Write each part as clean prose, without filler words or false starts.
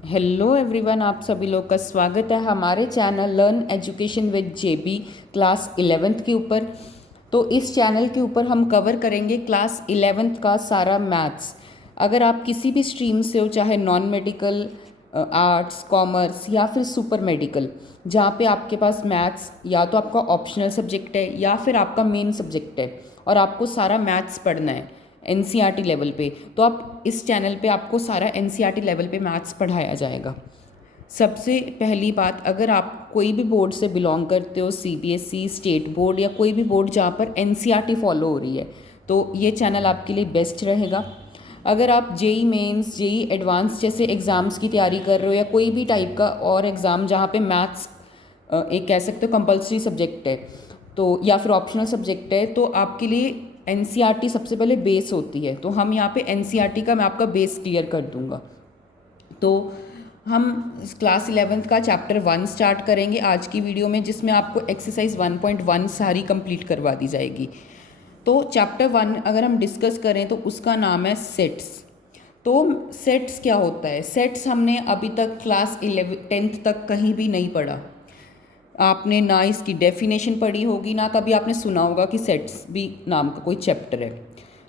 Hello everyone, आप सभी लोग का स्वागत है हमारे channel learn education with JB class 11th के ऊपर। तो इस चैनल के ऊपर हम कवर करेंगे क्लास 11th का सारा मैथ्स। अगर आप किसी भी स्ट्रीम से हो, चाहे नॉन मेडिकल, आर्ट्स, कॉमर्स या फिर सुपर मेडिकल, जहाँ पे आपके पास मैथ्स या तो आपका ऑप्शनल सब्जेक्ट है या फिर आपका मेन सब्जेक्ट है और आपको सारा मैथ्स पढ़ना है एनसीईआरटी लेवल पे, तो आप इस चैनल पे आपको सारा एनसीईआरटी लेवल पे मैथ्स पढ़ाया जाएगा। सबसे पहली बात, अगर आप कोई भी बोर्ड से बिलोंग करते हो, सीबीएसई, स्टेट बोर्ड या कोई भी बोर्ड जहाँ पर एनसीईआरटी फॉलो हो रही है, तो ये चैनल आपके लिए बेस्ट रहेगा। अगर आप जेई मेंस, जेई एडवांस जैसे एग्ज़ाम्स की तैयारी कर रहे हो या कोई भी टाइप का और एग्ज़ाम जहाँ पे मैथ्स एक कह सकते हो कंपलसरी सब्जेक्ट है, तो या फिर ऑप्शनल सब्जेक्ट है, तो आपके लिए एनसीईआरटी सबसे पहले बेस होती है। तो हम यहाँ पे एनसीईआरटी का मैं आपका बेस क्लियर कर दूँगा। तो हम क्लास 11th का चैप्टर 1 स्टार्ट करेंगे आज की वीडियो में, जिसमें आपको एक्सरसाइज 1.1 सारी कंप्लीट करवा दी जाएगी। तो चैप्टर 1 अगर हम डिस्कस करें तो उसका नाम है सेट्स। तो सेट्स क्या होता है? सेट्स हमने अभी तक क्लास 10th तक कहीं भी नहीं पढ़ा। आपने ना इसकी डेफिनेशन पढ़ी होगी, ना कभी आपने सुना होगा कि सेट्स भी नाम का कोई चैप्टर है।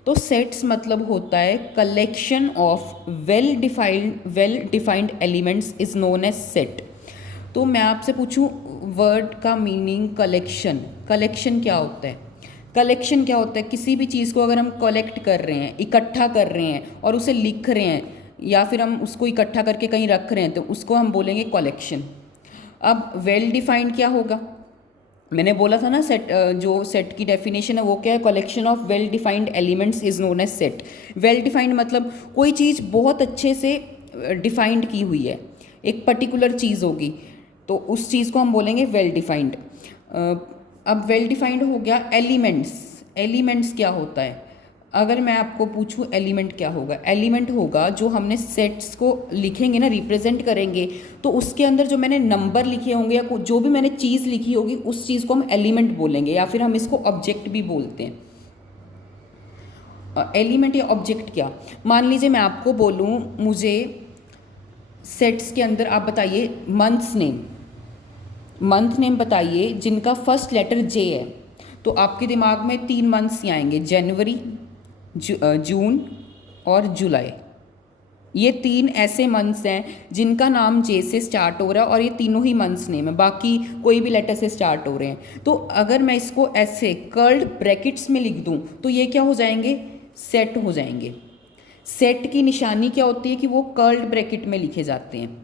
तो सेट्स मतलब होता है collection of well defined elements is known as set. तो मैं आपसे पूछूं वर्ड का मीनिंग कलेक्शन, कलेक्शन क्या होता है? कलेक्शन क्या होता है? किसी भी चीज़ को अगर हम कलेक्ट कर रहे हैं, इकट्ठा कर रहे हैं और उसे लिख रहे हैं, या फिर हम उसको इकट्ठा करके कहीं रख रहे हैं, तो उसको हम बोलेंगे कलेक्शन। अब वेल डिफाइंड क्या होगा? मैंने बोला था ना, सेट जो सेट की डेफिनेशन है वो क्या है? Collection of well defined elements is known as set. Well defined मतलब कोई चीज़ बहुत अच्छे से डिफाइंड की हुई है, एक पर्टिकुलर चीज़ होगी, तो उस चीज़ को हम बोलेंगे वेल डिफाइंड। अब वेल डिफाइंड हो गया एलिमेंट्स। एलिमेंट्स क्या होता है? अगर मैं आपको पूछूं एलिमेंट क्या होगा, एलिमेंट होगा जो हमने सेट्स को लिखेंगे ना, रिप्रेजेंट करेंगे, तो उसके अंदर जो मैंने नंबर लिखे होंगे या जो भी मैंने चीज़ लिखी होगी, उस चीज़ को हम एलिमेंट बोलेंगे, या फिर हम इसको ऑब्जेक्ट भी बोलते हैं। एलिमेंट या ऑब्जेक्ट क्या? मान लीजिए मैं आपको बोलूँ, मुझे सेट्स के अंदर आप बताइए मंथ्स नेम, मंथ नेम बताइए जिनका फर्स्ट लेटर जे है, तो आपके दिमाग में 3 मंथ्स ही आएंगे, जनवरी, जून और जुलाई। ये 3 ऐसे मंथ्स हैं जिनका नाम जे से स्टार्ट हो रहा है और ये तीनों ही मंथ्स नेम है, बाकी कोई भी लेटर से स्टार्ट हो रहे हैं। तो अगर मैं इसको ऐसे कर्ल्ड ब्रैकेट्स में लिख दूं तो ये क्या हो जाएंगे? सेट हो जाएंगे। सेट की निशानी क्या होती है कि वो कर्ल्ड ब्रैकेट में लिखे जाते हैं।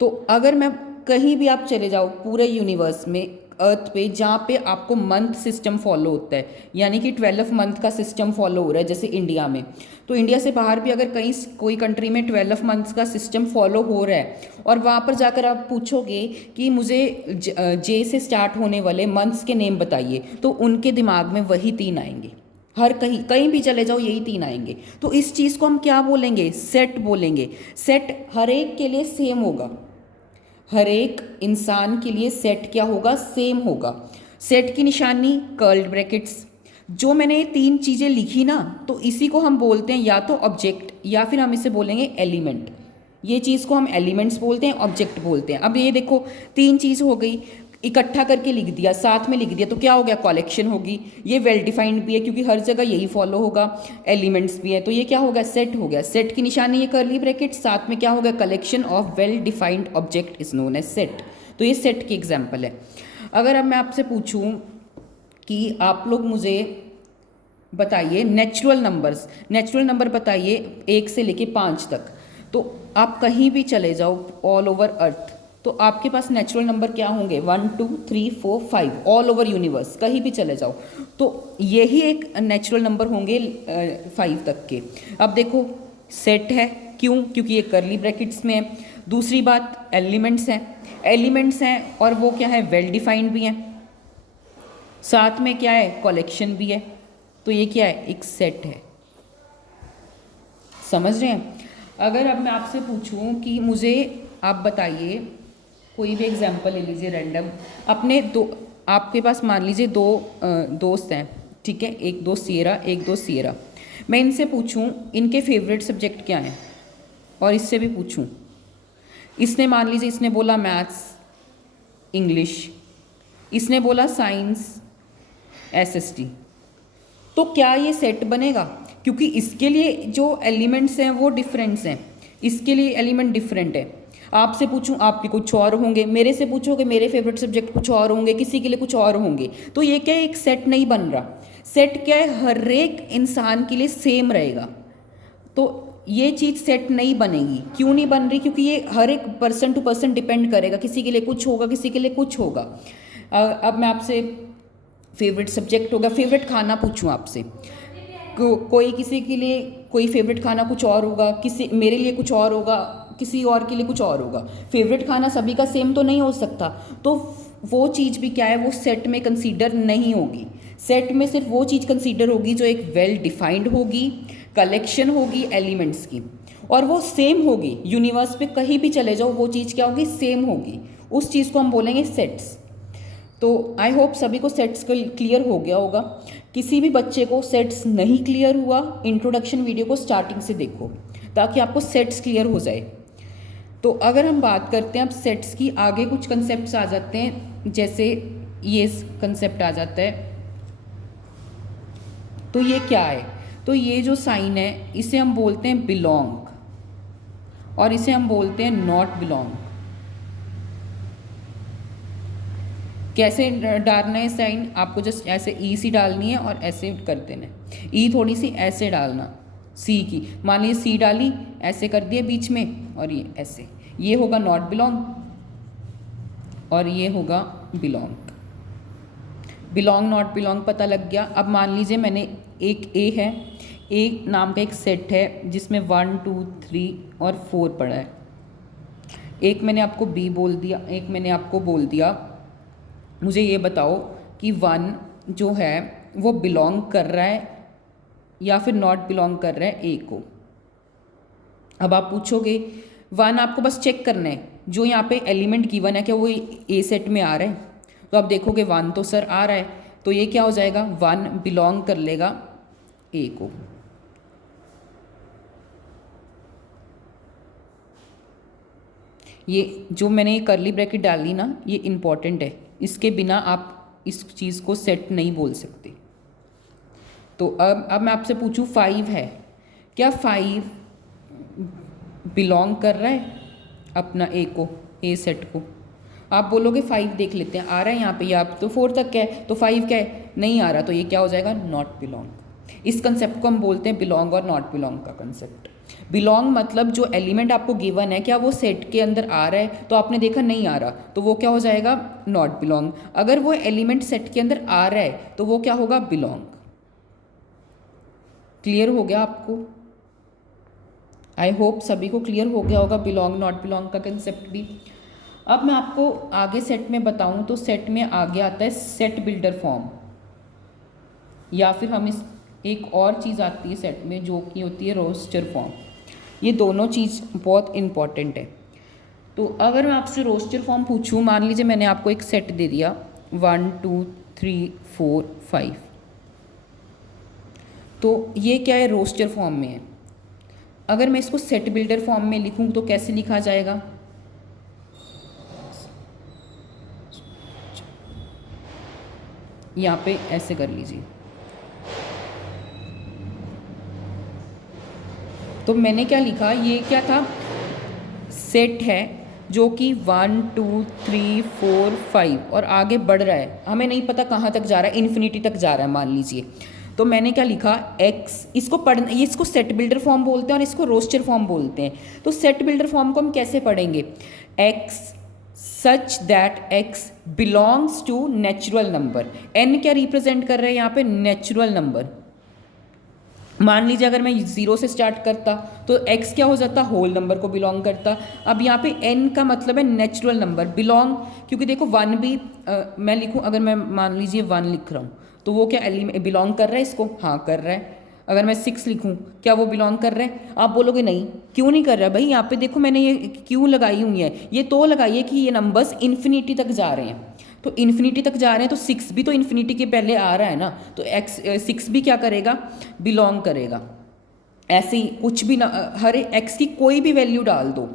तो अगर मैं कहीं भी आप चले जाओ पूरे यूनिवर्स में, अर्थ पे, जहाँ पे आपको मंथ सिस्टम फॉलो होता है, यानी कि 12 मंथ का सिस्टम फॉलो हो रहा है जैसे इंडिया में, तो इंडिया से बाहर भी अगर कहीं कोई कंट्री में 12 मंथ्स का सिस्टम फॉलो हो रहा है और वहाँ पर जाकर आप पूछोगे कि मुझे जे से स्टार्ट होने वाले मंथ्स के नेम बताइए, तो उनके दिमाग में वही 3 आएंगे। हर कहीं कहीं भी चले जाओ यही 3 आएंगे। तो इस चीज़ को हम क्या बोलेंगे? सेट बोलेंगे। सेट हर एक के लिए सेम होगा, हर एक इंसान के लिए सेट क्या होगा? सेम होगा। सेट की निशानी कर्ल्ड ब्रैकेट्स। जो मैंने ये 3 चीज़ें लिखी ना, तो इसी को हम बोलते हैं या तो ऑब्जेक्ट या फिर हम इसे बोलेंगे एलिमेंट। ये चीज़ को हम एलिमेंट्स बोलते हैं, ऑब्जेक्ट बोलते हैं। अब ये देखो 3 चीज़ हो गई, इकट्ठा करके लिख दिया, साथ में लिख दिया, तो क्या हो गया? कलेक्शन होगी। ये वेल डिफाइंड भी है क्योंकि हर जगह यही फॉलो होगा, एलिमेंट्स भी है, तो ये क्या हो गया? सेट हो गया। सेट की निशानी ये कर्ली ब्रैकेट, साथ में क्या हो गया? Collection of well defined object is known as set. तो ये सेट की एग्जाम्पल है। अगर अब मैं आपसे पूछूं कि आप लोग मुझे बताइए नेचुरल नंबर्स, नेचुरल नंबर बताइए 1 से लेके 5 तक, तो आप कहीं भी चले जाओ ऑल ओवर अर्थ, तो आपके पास नेचुरल नंबर क्या होंगे? 1 2 3 4 5, ऑल ओवर यूनिवर्स कहीं भी चले जाओ, तो यही एक नेचुरल नंबर होंगे 5 तक के। अब देखो सेट है, क्यों? क्योंकि ये करली ब्रैकेट्स में है। दूसरी बात, एलिमेंट्स हैं, एलिमेंट्स हैं और वो क्या है? वेल डिफाइंड भी हैं, साथ में क्या है? कलेक्शन भी है, तो ये क्या है? एक सेट है। समझ रहे हैं? अगर अब मैं आपसे पूछूं कि मुझे आप बताइए, कोई भी एग्जांपल ले लीजिए रैंडम, अपने दो, आपके पास मान लीजिए 2 दोस्त हैं, ठीक है, एक दोस्त सियरा, एक दोस्त सियरा। मैं इनसे पूछूं इनके फेवरेट सब्जेक्ट क्या हैं, और इससे भी पूछूं, इसने मान लीजिए इसने बोला मैथ्स, इंग्लिश, इसने बोला साइंस, एसएसटी, तो क्या ये सेट बनेगा? क्योंकि इसके लिए जो एलिमेंट्स हैं वो डिफरेंट्स हैं, इसके लिए एलिमेंट डिफरेंट है। आपसे पूछूं आपके कुछ और होंगे, मेरे से पूछोगे मेरे फेवरेट सब्जेक्ट कुछ और होंगे, किसी के लिए कुछ और होंगे, तो ये क्या है, एक सेट नहीं बन रहा। सेट क्या है, हर एक इंसान के लिए सेम रहेगा, तो ये चीज़ सेट नहीं बनेगी। क्यों नहीं बन रही? क्योंकि ये हर एक पर्सन टू पर्सन डिपेंड करेगा, किसी के लिए कुछ होगा, किसी के लिए कुछ होगा। अब मैं आपसे फेवरेट सब्जेक्ट होगा, फेवरेट खाना पूछूं आपसे, कोई किसी के लिए कोई फेवरेट खाना कुछ और होगा, किसी मेरे लिए कुछ और होगा, किसी और के लिए कुछ और होगा। फेवरेट खाना सभी का सेम तो नहीं हो सकता, तो वो चीज़ भी क्या है, वो सेट में कंसीडर नहीं होगी। सेट में सिर्फ वो चीज़ कंसीडर होगी जो एक वेल डिफाइंड होगी, कलेक्शन होगी एलिमेंट्स की, और वो सेम होगी। यूनिवर्स पे कहीं भी चले जाओ वो चीज़ क्या होगी, सेम होगी। उस चीज़ को हम बोलेंगे सेट्स। तो आई होप सभी को सेट्स क्लियर हो गया होगा। किसी भी बच्चे को सेट्स नहीं क्लियर हुआ, इंट्रोडक्शन वीडियो को स्टार्टिंग से देखो ताकि आपको सेट्स क्लियर हो जाए। तो अगर हम बात करते हैं अब सेट्स की, आगे कुछ कंसेप्ट्स आ जाते हैं, जैसे ये कंसेप्ट आ जाता है। तो ये क्या है, तो ये जो साइन है इसे हम बोलते हैं बिलोंग, और इसे हम बोलते हैं नॉट बिलोंग। कैसे डालना है साइन, आपको जस्ट ऐसे ई सी डालनी है और ऐसे कर देना है। ई थोड़ी सी ऐसे डालना, सी की, मान लीजिए सी डाली, ऐसे कर दिया बीच में, और ये ऐसे, ये होगा नॉट बिलोंग और ये होगा बिलोंग। बिलोंग नॉट बिलोंग पता लग गया। अब मान लीजिए मैंने एक ए है, ए नाम का एक सेट है जिसमें 1 2 3 और 4 पड़ा है। एक मैंने आपको बी बोल दिया, एक मैंने आपको बोल दिया। मुझे ये बताओ कि 1 जो है वो बिलोंग कर रहा है या फिर नॉट बिलोंग कर रहा है ए को। अब आप पूछोगे 1 आपको बस चेक करना है, जो यहाँ पे एलिमेंट गिवन है क्या वो ए सेट में आ रहा है। तो आप देखोगे 1 तो सर आ रहा है, तो ये क्या हो जाएगा, 1 बिलोंग कर लेगा ए को। ये जो मैंने करली ब्रैकेट डाली ना, ये इम्पॉर्टेंट है, इसके बिना आप इस चीज़ को सेट नहीं बोल सकते। तो अब मैं आपसे पूछूं 5 है, क्या 5 बिलोंग कर रहा है अपना ए को, ए सेट को? आप बोलोगे 5 देख लेते हैं, आ रहा है यहाँ पे, या तो 4 तक क्या है, तो 5 क्या है, नहीं आ रहा, तो ये क्या हो जाएगा, नॉट बिलोंग। इस कंसेप्ट को हम बोलते हैं बिलोंग और नॉट बिलोंग का कंसेप्ट। बिलोंग मतलब जो एलिमेंट आपको गिवन है क्या वो सेट के अंदर आ रहा है, तो आपने देखा नहीं आ रहा, तो वो क्या हो जाएगा, नॉट बिलोंग। अगर वो एलिमेंट सेट के अंदर आ रहा है तो वो क्या होगा, बिलोंग। क्लियर हो गया आपको? आई होप सभी को क्लियर हो गया होगा बिलोंग नॉट बिलोंग का कंसेप्ट भी। अब मैं आपको आगे सेट में बताऊं तो सेट में आगे आता है सेट बिल्डर फॉर्म, या फिर हम इस एक और चीज़ आती है सेट में जो कि होती है रोस्टर फॉर्म। ये दोनों चीज़ बहुत इंपॉर्टेंट है। तो अगर मैं आपसे रोस्टर फॉर्म पूछूं, मान लीजिए मैंने आपको एक सेट दे दिया 1 2 3 4 5, तो ये क्या है, रोस्टर फॉर्म में है। अगर मैं इसको सेट बिल्डर फॉर्म में लिखूं तो कैसे लिखा जाएगा, यहाँ पे ऐसे कर लीजिए। तो मैंने क्या लिखा, ये क्या था, सेट है जो कि 1 2 3 4 5 और आगे बढ़ रहा है, हमें नहीं पता कहाँ तक जा रहा है, इन्फिनिटी तक जा रहा है मान लीजिए। तो मैंने क्या लिखा, x, इसको पढ़ना, ये इसको सेट बिल्डर फॉर्म बोलते हैं और इसको रोस्टर फॉर्म बोलते हैं। तो सेट बिल्डर फॉर्म को हम कैसे पढ़ेंगे, x such that x belongs to natural number. n क्या रिप्रेजेंट कर रहा है यहाँ पे, नेचुरल नंबर। मान लीजिए अगर मैं 0 से स्टार्ट करता तो x क्या हो जाता, होल नंबर को बिलोंग करता। अब यहाँ पे n का मतलब है नेचुरल नंबर, बिलोंग, क्योंकि देखो 1 भी मैं लिखूँ, अगर मैं मान लीजिए 1 लिख रहा हूँ तो वो क्या बिलोंग कर रहा है इसको, हाँ कर रहा है। अगर मैं 6 लिखूँ क्या वो बिलोंग कर रहा है, आप बोलोगे नहीं, क्यों नहीं कर रहा है भाई, यहाँ पे देखो मैंने ये क्यों लगाई हुई है, ये तो लगाइए कि ये नंबर्स इन्फिनिटी तक जा रहे हैं। तो इन्फिनिटी तक जा रहे हैं तो 6 भी तो इन्फिनिटी के पहले आ रहा है ना, तो x 6 भी क्या करेगा, बिलोंग करेगा। ऐसे ही कुछ भी ना, हर एक्स की कोई भी वैल्यू डाल दो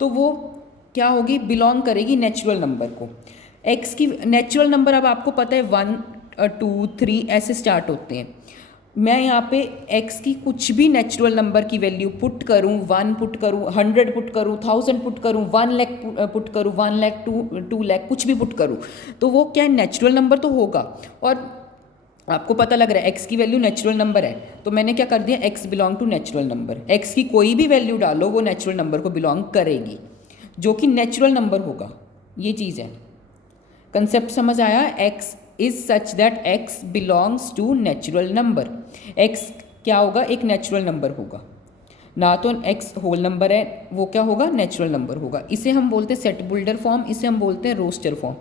तो वो क्या होगी, बिलोंग करेगी नेचुरल नंबर को। एक्स की नेचुरल नंबर अब आपको पता है 1 2 3 ऐसे स्टार्ट होते हैं। मैं यहाँ पे एक्स की कुछ भी नेचुरल नंबर की वैल्यू पुट करूँ, 1 पुट करूँ, 100 पुट करूँ, 1000 पुट करूँ, 1 लाख पुट करूँ, 1 लाख 2 लाख कुछ भी पुट करूँ, तो वो क्या नेचुरल नंबर तो होगा। और आपको पता लग रहा है एक्स की वैल्यू नेचुरल नंबर है, तो मैंने क्या कर दिया, x belong to natural number. X की कोई भी वैल्यू डालो वो नेचुरल नंबर को बिलोंग करेगी, जो कि नेचुरल नंबर होगा। ये चीज़ है, कंसेप्ट समझ आया। X is such that x belongs to natural number. X क्या होगा, एक नेचुरल नंबर होगा, ना तो एक्स होल नंबर है, वो क्या होगा, नेचुरल नंबर होगा। इसे हम बोलते हैं सेट बिल्डर फॉर्म, इसे हम बोलते हैं रोस्टर फॉर्म।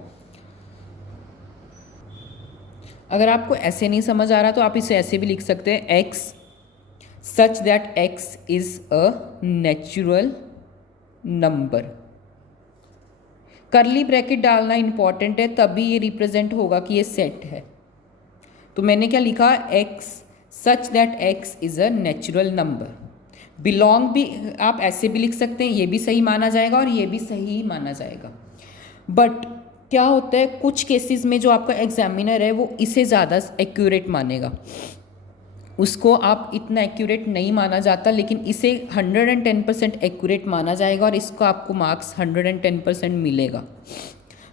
अगर आपको ऐसे नहीं समझ आ रहा तो आप इसे ऐसे भी लिख सकते हैं, x such that x is a natural number. करली ब्रैकेट डालना इंपॉर्टेंट है, तभी ये रिप्रेजेंट होगा कि ये सेट है। तो मैंने क्या लिखा, x such that x is a natural number. Belong भी आप ऐसे भी लिख सकते हैं, ये भी सही माना जाएगा और ये भी सही माना जाएगा। बट क्या होता है, कुछ केसेस में जो आपका एग्जामिनर है वो इसे ज़्यादा एक्यूरेट मानेगा, उसको आप इतना एक्यूरेट नहीं माना जाता, लेकिन इसे 110% एक्यूरेट माना जाएगा और इसको आपको मार्क्स 110% मिलेगा।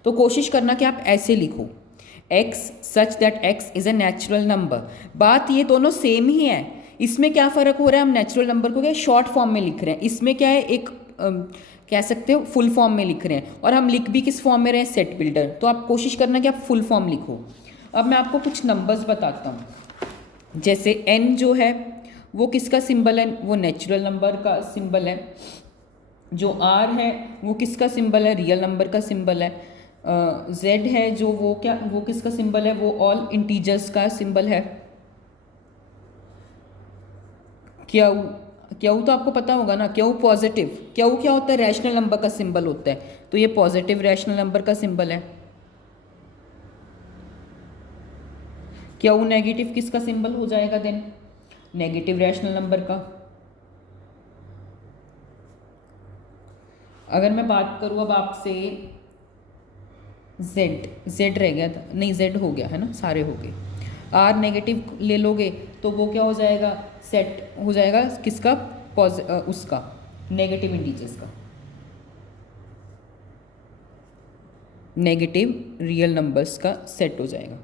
तो कोशिश करना कि आप ऐसे लिखो, x such that x is a natural number. बात ये दोनों सेम ही है, इसमें क्या फ़र्क हो रहा है, हम नेचुरल नंबर को क्या शॉर्ट फॉर्म में लिख रहे हैं, इसमें क्या है एक कह सकते हो फुल फॉर्म में लिख रहे हैं, और हम लिख भी किस फॉर्म में रहे हैं, सेट बिल्डर। तो आप कोशिश करना कि आप फुल फॉर्म लिखो। अब मैं आपको कुछ नंबर्स बताता हूँ, जैसे n जो है वो किसका सिंबल है, वो नेचुरल नंबर का सिंबल है। जो r है वो किसका सिंबल है, रियल नंबर का सिंबल है। z है जो वो किसका सिंबल है, वो ऑल इंटीजर्स का सिंबल है। क्यू तो आपको पता होगा ना, क्यू पॉजिटिव, क्यू क्या होता है, रैशनल नंबर का सिंबल होता है, तो ये पॉजिटिव रैशनल नंबर का सिंबल है। क्यू नेगेटिव किसका सिंबल हो जाएगा देन, नेगेटिव रैशनल नंबर का। अगर मैं बात करूँ अब आपसे, जेड रह गया था, नहीं जेड हो गया है ना, सारे हो गए। आर नेगेटिव ले लोगे तो वो क्या हो जाएगा, सेट हो जाएगा किसका, उसका नेगेटिव इंटीजर्स का, नेगेटिव रियल नंबर्स का सेट हो जाएगा।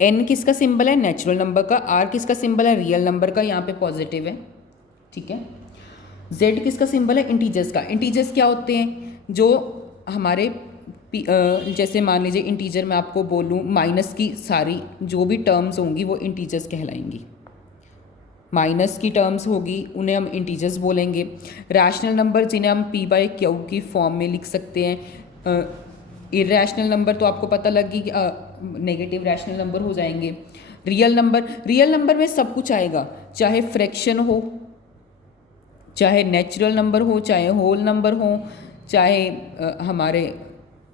एन किसका सिंबल है, नेचुरल नंबर का। आर किसका सिंबल है, रियल नंबर का, यहाँ पे पॉजिटिव है, ठीक है। जेड किसका सिंबल है, इंटीजर्स का। इंटीजर्स क्या होते हैं, जो हमारे जैसे मान लीजिए इंटीजर मैं आपको बोलूँ, माइनस की सारी जो भी टर्म्स होंगी वो इंटीजर्स कहलाएंगी। माइनस की टर्म्स होगी उन्हें हम इंटीजर्स बोलेंगे। रैशनल नंबर जिन्हें हम p बाई क्यू की फॉर्म में लिख सकते हैं। इरेशनल नंबर तो आपको पता लगी कि नेगेटिव रैशनल नंबर हो जाएंगे। रियल नंबर में सब कुछ आएगा, चाहे फ्रैक्शन हो, चाहे नेचुरल नंबर हो, चाहे होल नंबर हो, चाहे हमारे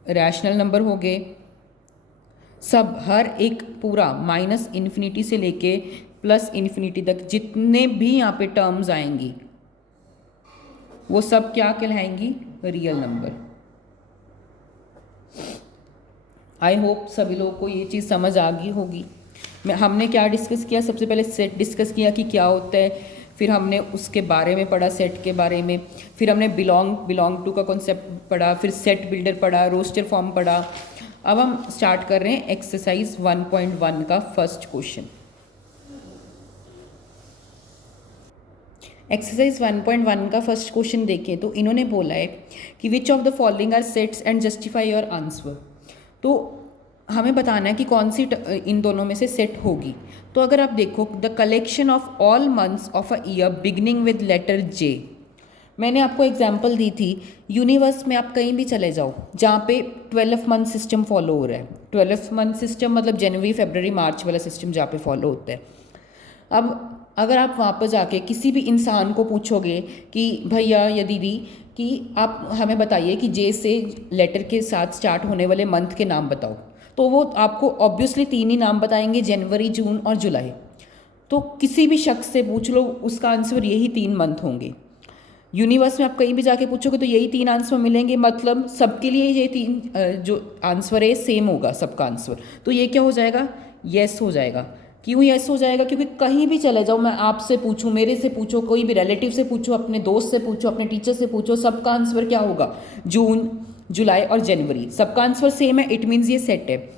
रैशनल नंबर हो गए, सब हर एक पूरा माइनस इन्फिनिटी से लेके प्लस इन्फिनिटी तक जितने भी यहाँ पे टर्म्स आएंगी वो सब क्या कहलाएंगी, रियल नंबर। आई होप सभी लोगों को ये चीज़ समझ आ गई होगी। हमने क्या डिस्कस किया, सबसे पहले सेट डिस्कस किया कि क्या होता है, फिर हमने उसके बारे में पढ़ा, सेट के बारे में, फिर हमने बिलोंग टू का कॉन्सेप्ट पढ़ा, फिर सेट बिल्डर पढ़ा, रोस्टर फॉर्म पढ़ा। अब हम स्टार्ट कर रहे हैं एक्सरसाइज 1.1 का फर्स्ट क्वेश्चन। एक्सरसाइज 1.1 का फर्स्ट क्वेश्चन देखें तो इन्होंने बोला है कि which of the following are sets and justify your answer. तो हमें बताना है कि कौन सी इन दोनों में से सेट होगी। तो अगर आप देखो, the collection of all months of a year beginning with letter J. मैंने आपको एग्जांपल दी थी, यूनिवर्स में आप कहीं भी चले जाओ जहाँ पे 12 मंथ सिस्टम फॉलो हो रहा है। 12 मंथ सिस्टम मतलब जनवरी फरवरी मार्च वाला सिस्टम जहाँ पे फॉलो होता है। अब अगर आप वहाँ पर जाके किसी भी इंसान को पूछोगे कि भैया या दीदी कि आप हमें बताइए कि जे से लेटर के साथ स्टार्ट होने वाले मंथ के नाम बताओ, तो वो आपको ऑब्वियसली 3 ही नाम बताएंगे, जनवरी, जून और जुलाई। तो किसी भी शख्स से पूछ लो, उसका आंसर यही 3 मंथ होंगे। यूनिवर्स में आप कहीं भी जाके पूछोगे तो यही 3 आंसर मिलेंगे, मतलब सबके लिए ये 3 जो आंसर है सेम होगा सबका आंसर। तो ये क्या हो जाएगा, येस हो जाएगा। क्यों येस हो जाएगा, क्योंकि कहीं भी चले जाओ, मैं आपसे पूछूं, मेरे से पूछो, कोई भी रिलेटिव से पूछो, अपने दोस्त से पूछो, अपने टीचर से पूछो, सबका आंसर क्या होगा, जून, जुलाई और जनवरी, सबका आंसर सेम है। इट मीन्स ये सेट है।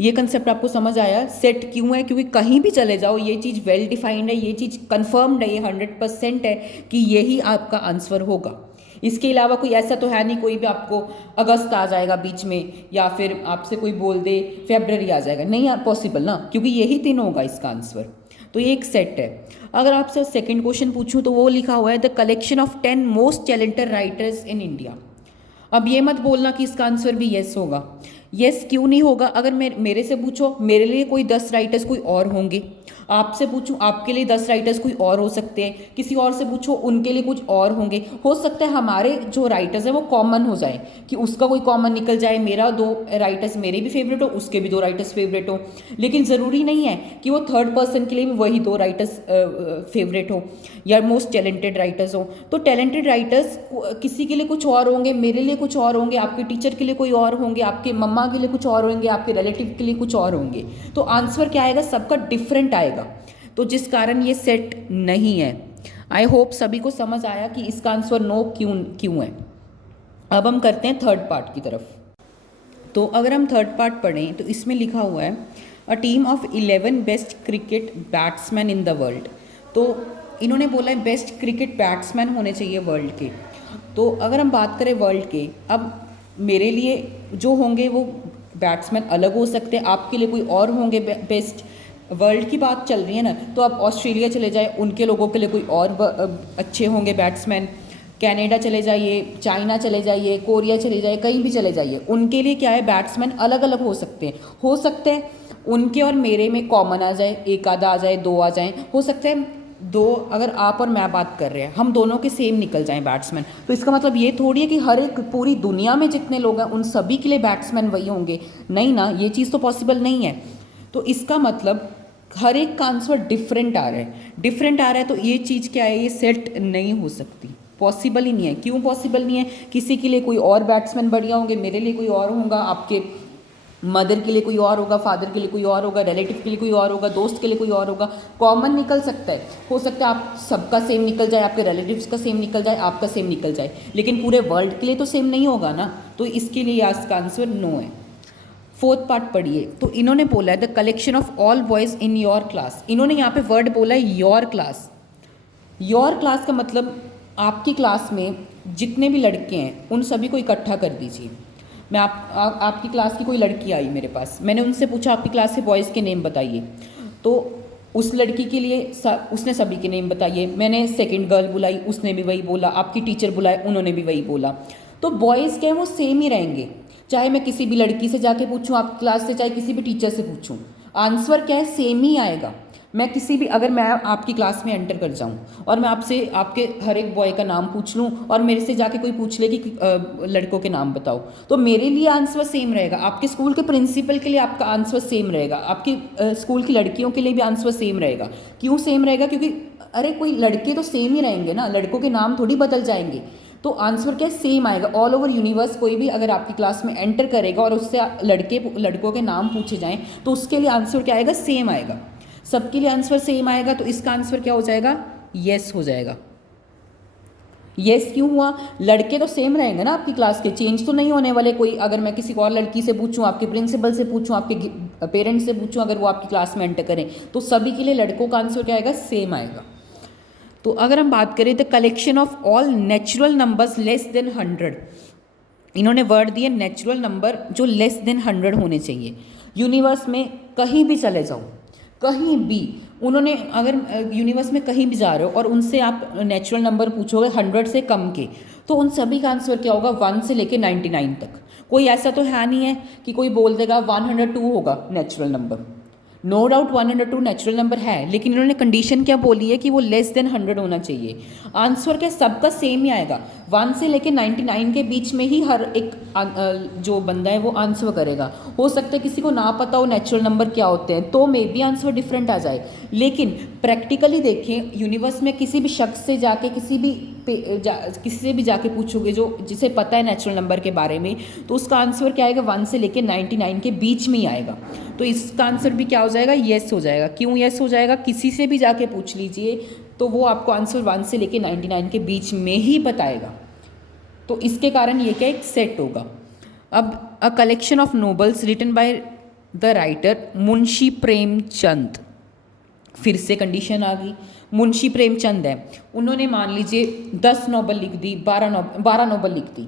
ये कंसेप्ट आपको समझ आया। सेट क्यों है, क्योंकि कहीं भी चले जाओ ये चीज़ वेल डिफाइंड है, ये चीज़ कन्फर्म्ड है, ये 100% है कि यही आपका आंसर होगा। इसके अलावा कोई ऐसा तो है नहीं, कोई भी आपको अगस्त आ जाएगा बीच में, या फिर आपसे कोई बोल दे फेब्रवरी आ जाएगा, नहीं पॉसिबल ना, क्योंकि यही 3 होगा इसका आंसर। तो ये एक सेट है। अगर आपसे सेकंड क्वेश्चन पूछूं तो वो लिखा हुआ है the collection of 10 most talented writers in India. अब ये मत बोलना कि इसका आंसर भी येस होगा। येस क्यों नहीं होगा, अगर मेरे से पूछो, मेरे लिए कोई 10 राइटर्स कोई और होंगे, आपसे पूछूं आपके लिए 10 राइटर्स कोई और हो सकते हैं, किसी और से पूछो उनके लिए कुछ और होंगे। हो सकता है हमारे जो राइटर्स हैं वो कॉमन हो जाए, कि उसका कोई कॉमन निकल जाए, मेरा 2 राइटर्स मेरे भी फेवरेट हो, उसके भी 2 राइटर्स फेवरेट हो, लेकिन ज़रूरी नहीं है कि वो थर्ड पर्सन के लिए भी वही 2 राइटर्स फेवरेट हो या मोस्ट टैलेंटेड राइटर्स हो। तो टैलेंटेड राइटर्स किसी के लिए कुछ और होंगे, मेरे लिए कुछ और होंगे, आपके टीचर के लिए कोई और होंगे, आपके मम्मा के लिए कुछ और होंगे, आपके रिलेटिव के लिए कुछ और होंगे। तो आंसर क्या आएगा, सबका डिफरेंट आएगा। तो जिस कारण ये सेट नहीं है। आई होप सभी को समझ आया कि इसका आंसर नो क्यों है। अब हम करते हैं थर्ड पार्ट की तरफ। तो अगर हम थर्ड पार्ट पढ़ें तो इसमें लिखा हुआ है a team of 11 best cricket batsman in the world. तो इन्होंने बोला है बेस्ट क्रिकेट बैट्समैन होने चाहिए वर्ल्ड के। तो अगर हम बात करें वर्ल्ड के, अब मेरे लिए जो होंगे वो बैट्समैन अलग हो सकते हैं, आपके लिए कोई और होंगे बेस्ट। वर्ल्ड की बात चल रही है ना, तो आप ऑस्ट्रेलिया चले जाए, उनके लोगों के लिए कोई और अच्छे होंगे बैट्समैन। कनाडा चले जाइए, चाइना चले जाइए, कोरिया चले जाइए, कहीं भी चले जाइए, उनके लिए क्या है बैट्समैन अलग अलग हो सकते हैं। हो सकते हैं उनके और मेरे में कॉमन आ जाए, एक आधा आ जाए, 2 आ जाए, हो सकता है 2, अगर आप और मैं बात कर रहे हैं हम दोनों के सेम निकल जाएं बैट्समैन। तो इसका मतलब ये थोड़ी है कि हर एक पूरी दुनिया में जितने लोग हैं उन सभी के लिए बैट्समैन वही होंगे, नहीं ना, ये चीज़ तो पॉसिबल नहीं है। तो इसका मतलब हर एक का आंसर डिफरेंट आ रहा है, डिफरेंट आ रहा है, तो ये चीज़ क्या है, ये सेट नहीं हो सकती, पॉसिबल ही नहीं है। क्यों पॉसिबल नहीं है, किसी के लिए कोई और बैट्समैन बढ़िया होंगे, मेरे लिए कोई और होगा, आपके मदर के लिए कोई और होगा, फादर के लिए कोई और होगा, रिलेटिव के लिए कोई और होगा, दोस्त के लिए कोई और होगा। कॉमन निकल सकता है, हो सकता है आप सबका सेम निकल जाए, आपके रिलेटिव्स का सेम निकल जाए, आपका सेम निकल जाए, लेकिन पूरे वर्ल्ड के लिए तो सेम नहीं होगा ना। तो इसके लिए इसका आंसर नो है। फोर्थ पार्ट पढ़िए। तो इन्होंने बोला है the collection of all boys in your class. इन्होंने यहाँ पे वर्ड बोला है योर क्लास। योर क्लास का मतलब आपकी क्लास में जितने भी लड़के हैं उन सभी को इकट्ठा कर दीजिए। मैं आपकी क्लास की कोई लड़की आई मेरे पास, मैंने उनसे पूछा आपकी क्लास के बॉयज़ के नेम बताइए, तो उस लड़की के लिए उसने सभी के नेम बताइए। मैंने सेकंड गर्ल बुलाई, उसने भी वही बोला। आपकी टीचर बुलाए, उन्होंने भी वही बोला। तो बॉयज़ क्या है वो सेम ही रहेंगे, चाहे मैं किसी भी लड़की से जाके पूछूं आपकी क्लास से, चाहे किसी भी टीचर से पूछूं, आंसर क्या है सेम ही आएगा। मैं किसी भी, अगर मैं आपकी क्लास में एंटर कर जाऊं और मैं आपसे आपके हर एक बॉय का नाम पूछ लूं और मेरे से जाके कोई पूछ ले कि लड़कों के नाम बताओ, तो मेरे लिए आंसर सेम रहेगा। आपके स्कूल के प्रिंसिपल के लिए आपका आंसर सेम रहेगा, आपके स्कूल की लड़कियों के लिए भी आंसर सेम रहेगा। क्यों सेम रहेगा, क्योंकि अरे कोई लड़के तो सेम ही रहेंगे ना, लड़कों के नाम थोड़ी बदल जाएंगे। तो आंसर क्या सेम आएगा। ऑल ओवर यूनिवर्स कोई भी अगर आपकी क्लास में एंटर करेगा और उससे लड़कों के नाम पूछे जाएं तो उसके लिए आंसर क्या आएगा, सेम आएगा। सबके लिए आंसर सेम आएगा, तो इसका आंसर क्या हो जाएगा, येस हो जाएगा। येस क्यों हुआ, लड़के तो सेम रहेंगे ना आपकी क्लास के, चेंज तो नहीं होने वाले कोई। अगर मैं किसी और लड़की से पूछूं, आपके प्रिंसिपल से पूछूं, आपके पेरेंट्स से पूछूं, अगर वो आपकी क्लास में एंटर करें तो सभी के लिए लड़कों का आंसर क्या आएगा, सेम आएगा। तो अगर हम बात करें the collection of all natural numbers less than 100, इन्होंने वर्ड दिए नेचुरल नंबर जो लेस देन 100 होने चाहिए। यूनिवर्स में कहीं भी चले जाओ, कहीं भी, उन्होंने अगर यूनिवर्स में कहीं भी जा रहे हो और उनसे आप नेचुरल नंबर पूछोगे 100 से कम के, तो उन सभी का आंसर क्या होगा, 1 से लेके 99 तक। कोई ऐसा तो है नहीं है कि कोई बोल देगा 102 होगा natural number. No doubt 102 natural number है, लेकिन इन्होंने कंडीशन क्या बोली है कि वो लेस देन 100 होना चाहिए। आंसर क्या सबका सेम ही आएगा, 1 से लेके 99 के बीच में ही हर एक जो बंदा है वो आंसर करेगा। हो सकता है किसी को ना पता हो नेचुरल नंबर क्या होते हैं, तो मे बी आंसर डिफरेंट आ जाए। लेकिन प्रैक्टिकली देखें, यूनिवर्स में किसी भी शख्स से जाके किसी से भी जाके पूछोगे जो जिसे पता है नेचुरल नंबर के बारे में, तो उसका आंसर क्या आएगा, 1 से लेके 99 के बीच में ही आएगा। तो इसका आंसर भी क्या हो जाएगा, येस हो जाएगा। क्यों येस हो जाएगा, किसी से भी जाके पूछ लीजिए तो वो आपको आंसर 1 से लेके 99 के बीच में ही बताएगा। तो इसके कारण ये क्या एक सेट होगा। अब a collection of novels written by the writer Munshi Premchand, फिर से कंडीशन आ गई। मुंशी प्रेमचंद है, उन्होंने मान लीजिए 10 नॉवल लिख दी, 12 नॉवल लिख दी।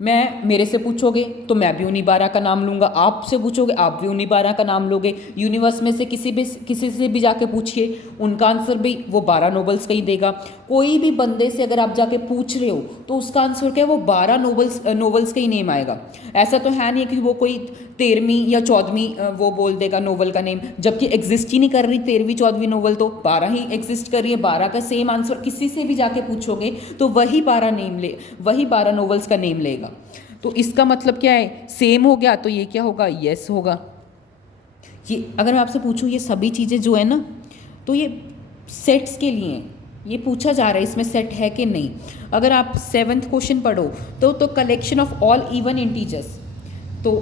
मेरे से पूछोगे तो मैं भी उन्हीं 12 का नाम लूँगा, आपसे पूछोगे आप भी उन्हीं 12 का नाम लोगे। यूनिवर्स में से किसी से भी जाके पूछिए, उनका आंसर भी वो 12 नॉवेल्स का ही देगा। कोई भी बंदे से अगर आप जाके पूछ रहे हो तो उसका आंसर क्या है, वो 12 नॉवेल्स का ही नेम आएगा। ऐसा तो है नहीं कि वो कोई 13वीं या 14वीं वो बोल देगा नोवेल का नेम, जबकि एग्जिस्ट ही नहीं कर रही 13वीं 14वीं नोवेल, तो 12 ही एग्जिस्ट कर रही है। 12 का सेम आंसर किसी से भी जाके पूछोगे तो वही 12 नोवेल्स का नेम लेगा। तो इसका मतलब क्या है, सेम हो गया, तो ये क्या होगा, येस होगा। ये अगर मैं आपसे पूछूं ये सभी चीज़ें जो है ना, तो ये सेट्स के लिए हैं, ये पूछा जा रहा है इसमें सेट है कि नहीं। अगर आप 7th क्वेश्चन पढ़ो तो collection of all even integers, तो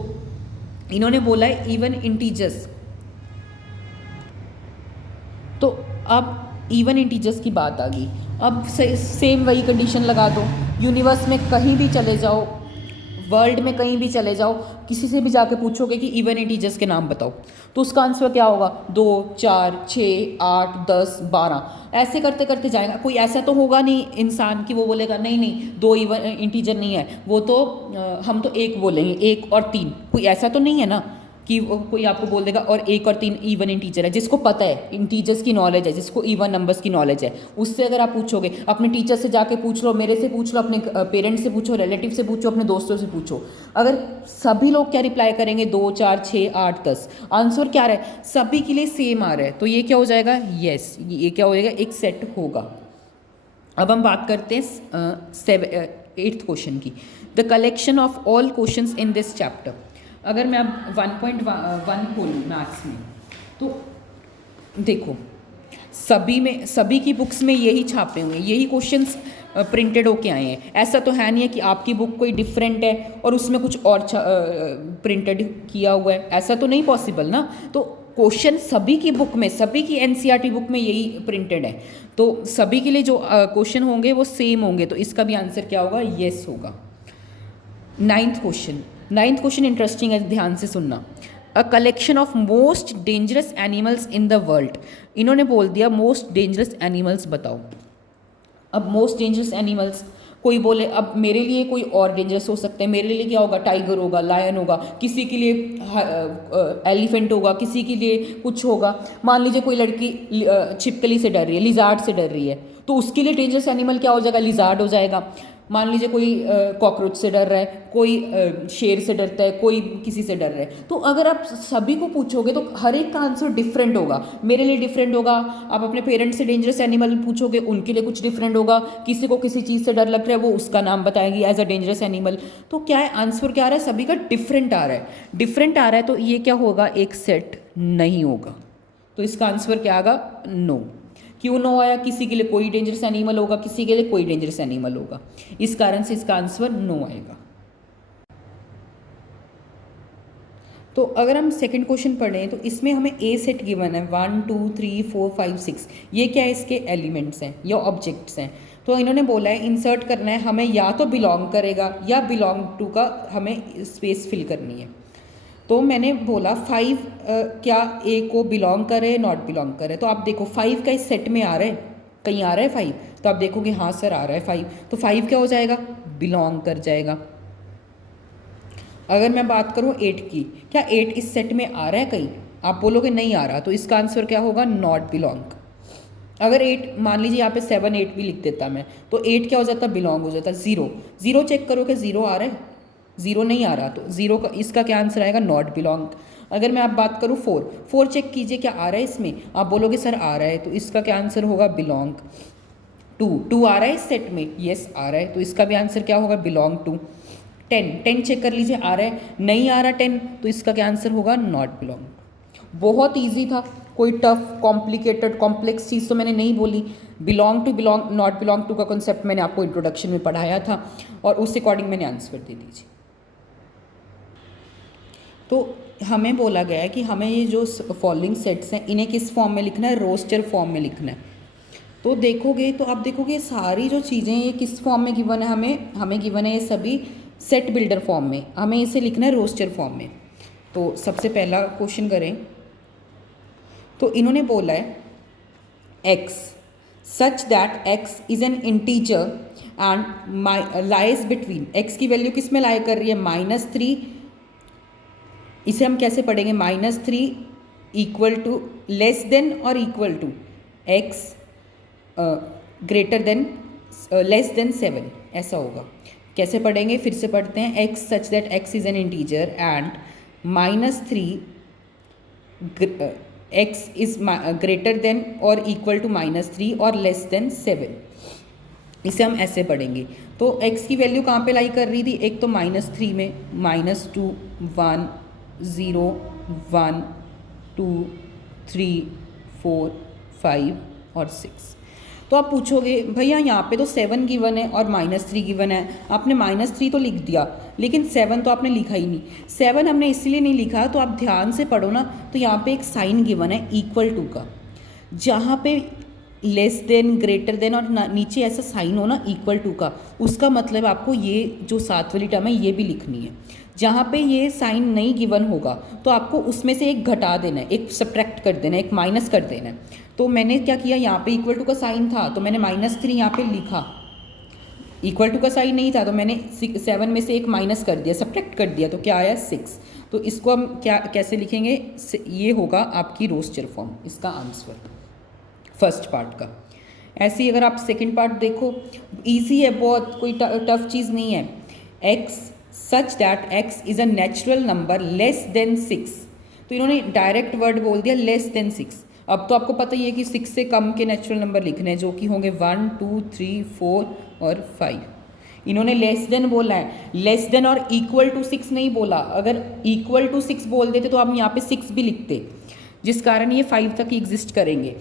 इन्होंने बोला है इवन इंटीजर्स, तो अब इवन इंटीजर्स की बात आ गई। अब सेम वही कंडीशन लगा दो, यूनिवर्स में कहीं भी चले जाओ, वर्ल्ड में कहीं भी चले जाओ, किसी से भी जाके पूछोगे कि इवन इंटीजर्स के नाम बताओ, तो उसका आंसर क्या होगा, 2 4 6 8 10 12, ऐसे करते करते जाएगा। कोई ऐसा तो होगा नहीं इंसान कि वो बोलेगा नहीं नहीं 2 इवन इंटीजर नहीं है, वो तो हम तो 1 बोलेंगे, 1 और 3, कोई ऐसा तो नहीं है ना कि कोई आपको बोल देगा और 1 और 3 इवन इंटीजर है। जिसको पता है, इंटीजर्स की नॉलेज है, जिसको इवन नंबर्स की नॉलेज है, उससे अगर आप पूछोगे, अपने टीचर से जाके पूछ लो, मेरे से पूछ लो, अपने पेरेंट्स से पूछो, रिलेटिव से पूछो, अपने दोस्तों से पूछो, अगर सभी लोग क्या रिप्लाई करेंगे, 2 4 6 8 10, आंसर क्या आ रहा है, सभी के लिए सेम आ रहा है, तो ये क्या हो जाएगा, येस, ये क्या हो जाएगा, एक सेट होगा। अब हम बात करते हैं 8th क्वेश्चन की, the collection of all questions in this chapter. अगर मैं अब 1.1 खोलूँ मैथ्स में, तो देखो सभी की बुक्स में यही छापे हुए हैं, यही क्वेश्चंस प्रिंटेड होके आए हैं। ऐसा तो है नहीं है कि आपकी बुक कोई डिफरेंट है और उसमें कुछ और प्रिंटेड किया हुआ है, ऐसा तो नहीं पॉसिबल ना। तो क्वेश्चन सभी की बुक में, सभी की एनसीईआरटी बुक में यही प्रिंटेड है, तो सभी के लिए जो क्वेश्चन होंगे वो सेम होंगे, तो इसका भी आंसर क्या होगा, येस होगा। 9th क्वेश्चन इंटरेस्टिंग है, ध्यान से सुनना। अ collection of most dangerous animals in the world, इन्होंने बोल दिया मोस्ट डेंजरस एनिमल्स बताओ। अब मोस्ट डेंजरस एनिमल्स, कोई बोले अब मेरे लिए कोई और डेंजरस हो सकते हैं, मेरे लिए क्या होगा, टाइगर होगा, लायन होगा, किसी के लिए एलिफेंट होगा, किसी के लिए कुछ होगा। मान लीजिए कोई लड़की छिपकली से डर रही है, लिजार्ड से डर रही है, तो उसके लिए डेंजरस एनिमल क्या हो जाएगा, लिजार्ड हो जाएगा। मान लीजिए कोई कॉकरोच से डर रहा है, कोई शेर से डरता है, कोई किसी से डर रहा है, तो अगर आप सभी को पूछोगे तो हर एक का आंसर डिफरेंट होगा। मेरे लिए डिफरेंट होगा, आप अपने पेरेंट्स से डेंजरस एनिमल पूछोगे, उनके लिए कुछ डिफरेंट होगा। किसी को किसी चीज़ से डर लग रहा है, वो उसका नाम बताएगी एज अ डेंजरस एनिमल। तो क्या है, आंसर क्या आ रहा है, सभी का डिफरेंट आ रहा है, डिफरेंट आ रहा है, तो ये क्या होगा, एक सेट नहीं होगा। तो इसका आंसर क्या आएगा, नो। क्यों नो आया, किसी के लिए कोई डेंजरस एनिमल होगा, किसी के लिए कोई डेंजरस एनिमल होगा, इस कारण से इसका आंसर नो आएगा। तो अगर हम सेकंड क्वेश्चन पढ़ें तो इसमें हमें ए सेट गिवन है, 1 2 3 4 5 6, ये क्या है, इसके एलिमेंट्स हैं या ऑब्जेक्ट्स हैं। तो इन्होंने बोला है इंसर्ट करना है हमें, या तो बिलोंग करेगा या बिलोंग टू का हमें स्पेस फिल करनी है। तो मैंने बोला 5 क्या ए को बिलोंग करे, नॉट बिलोंग करे। तो आप देखो 5 का इस सेट में आ रहा है, कहीं आ रहा है 5, तो आप देखोगे हाँ सर आ रहा है 5, तो 5 क्या हो जाएगा, बिलोंग कर जाएगा। अगर मैं बात करूँ 8 की, क्या 8 इस सेट में आ रहा है कहीं, आप बोलोगे नहीं आ रहा, तो इसका आंसर क्या होगा, नॉट बिलोंग। अगर 8 मान लीजिए यहाँ पे 7 8 भी लिख देता मैं, तो 8 क्या हो जाता, बिलोंग हो जाता। 0 चेक करो कि 0 आ रहा है, 0 नहीं आ रहा, तो 0 का इसका क्या आंसर आएगा, नॉट बिलोंग। अगर मैं आप बात करूँ 4 चेक कीजिए क्या आ रहा है इसमें, आप बोलोगे सर आ रहा है, तो इसका क्या आंसर होगा, बिलोंग। टू आ रहा है इस सेट में, यस आ रहा है, तो इसका भी आंसर क्या होगा, बिलोंग टू। 10 चेक कर लीजिए आ रहा है, नहीं आ रहा 10, तो इसका क्या आंसर होगा, नॉट बिलोंग। बहुत इजी था, कोई टफ कॉम्प्लिकेटेड कॉम्प्लेक्स चीज़ तो मैंने नहीं बोली। Belong to belong not belong to का कॉन्सेप्ट मैंने आपको इंट्रोडक्शन में पढ़ाया था और उस अकॉर्डिंग मैंने आंसर दे दीजिए। तो हमें बोला गया है कि हमें ये जो फॉलोइंग सेट्स हैं इन्हें किस फॉर्म में लिखना है, रोस्टर फॉर्म में लिखना है। तो देखोगे तो आप देखोगे सारी जो चीज़ें ये किस फॉर्म में गिवन है, हमें गिवन है ये सभी सेट बिल्डर फॉर्म में, हमें इसे लिखना है रोस्टर फॉर्म में। तो सबसे पहला क्वेश्चन करें तो इन्होंने बोला है x such that x is N integer and lies between, x की वैल्यू किस में लाई कर रही है, -3। इसे हम कैसे पढ़ेंगे, -3 इक्वल टू लेस देन और equal to x greater than less than 7, ऐसा होगा। कैसे पढ़ेंगे, फिर से पढ़ते हैं, x such that x is N integer and -3 x is greater than और इक्वल टू -3 और लेस देन 7। इसे हम ऐसे पढ़ेंगे। तो x की वैल्यू कहाँ पे लाई कर रही थी, एक तो -3 में, -2 1 0 1 2 3 4 5 और 6। तो आप पूछोगे भैया यहाँ पे तो 7 गिवन है और -3 गिवन है, आपने -3 तो लिख दिया लेकिन 7 तो आपने लिखा ही नहीं। 7 हमने इसलिए नहीं लिखा, तो आप ध्यान से पढ़ो ना, तो यहाँ पे एक साइन गिवन है इक्वल टू का, जहाँ पे लेस देन ग्रेटर देन और नीचे ऐसा साइन हो ना इक्वल टू का, उसका मतलब आपको ये जो साथ वाली टर्म है ये भी लिखनी है। जहाँ पे ये साइन नहीं गिवन होगा तो आपको उसमें से एक घटा देना है, एक सब्ट्रैक्ट कर देना है, एक माइनस कर देना है। तो मैंने क्या किया, यहाँ पे इक्वल टू का साइन था तो मैंने -3 यहाँ पे लिखा, इक्वल टू का साइन नहीं था तो मैंने 7 में से एक माइनस कर दिया, सब्ट्रैक्ट कर दिया, तो क्या आया 6। तो इसको हम कैसे लिखेंगे, ये होगा आपकी रोस्टर फॉर्म, इसका आंसर फर्स्ट पार्ट का। ऐसे ही अगर आप सेकंड पार्ट देखो, इजी है बहुत, कोई टफ चीज़ नहीं है। x such that x is a natural number less than 6, तो इन्होंने डायरेक्ट वर्ड बोल दिया लेस देन 6। अब तो आपको पता ही है कि 6 से कम के नेचुरल नंबर लिखने हैं जो कि होंगे 1 2 3 4 और 5। इन्होंने लेस देन बोला है, लेस देन और इक्वल टू 6 नहीं बोला। अगर इक्वल टू 6 बोल देते तो हम यहाँ पे 6 भी लिखते, जिस कारण ये 5 तक एग्जिस्ट करेंगे।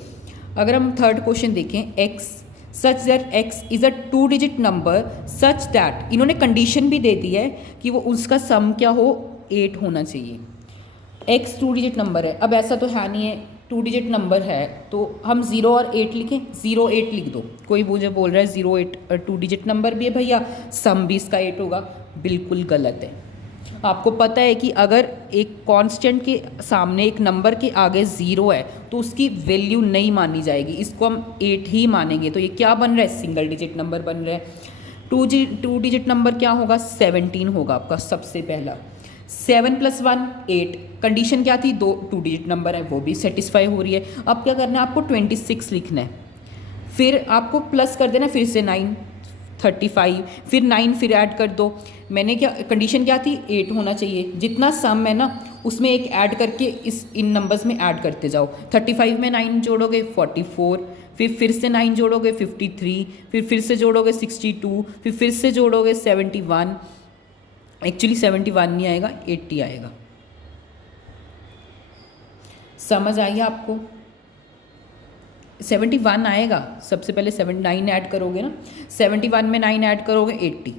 अगर हम थर्ड क्वेश्चन देखें, x such that x is a 2 digit number such that, इन्होंने कंडीशन भी दे दी है कि वो उसका सम क्या हो, 8 होना चाहिए। x 2 डिजिट नंबर है, अब ऐसा तो है नहीं है 2 डिजिट नंबर है तो हम 0 और 8 लिखें, 0 8 लिख दो। कोई मुझे बोल रहा है 0 8 2 डिजिट नंबर भी है भैया, सम भी इसका 8 होगा, बिल्कुल गलत है। आपको पता है कि अगर एक कांस्टेंट के सामने एक नंबर के आगे 0 है तो उसकी वैल्यू नहीं मानी जाएगी, इसको हम 8 ही मानेंगे। तो ये क्या बन रहा है, सिंगल डिजिट नंबर बन रहा है। 2 डिजिट नंबर क्या होगा, 17 होगा आपका सबसे पहला। 7 + 1 8, कंडीशन क्या थी, 2 डिजिट नंबर है, वो भी सेटिस्फाई हो रही है। अब क्या करना है आपको, 26 लिखना है, फिर आपको प्लस कर देना, फिर से 9 35, फिर 9 फिर ऐड कर दो। मैंने क्या, कंडीशन क्या थी, 8 होना चाहिए। जितना सम है ना उसमें एक ऐड करके इन नंबर्स में ऐड करते जाओ। 35 में 9 जोड़ोगे 44, फिर से 9 जोड़ोगे 53, फिर से जोड़ोगे 62, फिर से जोड़ोगे 71। एक्चुअली 71 नहीं आएगा, 80 आएगा। समझ आई आपको, 71 आएगा। सबसे पहले 9 ऐड करोगे ना, 71 में 9 ऐड करोगे 80।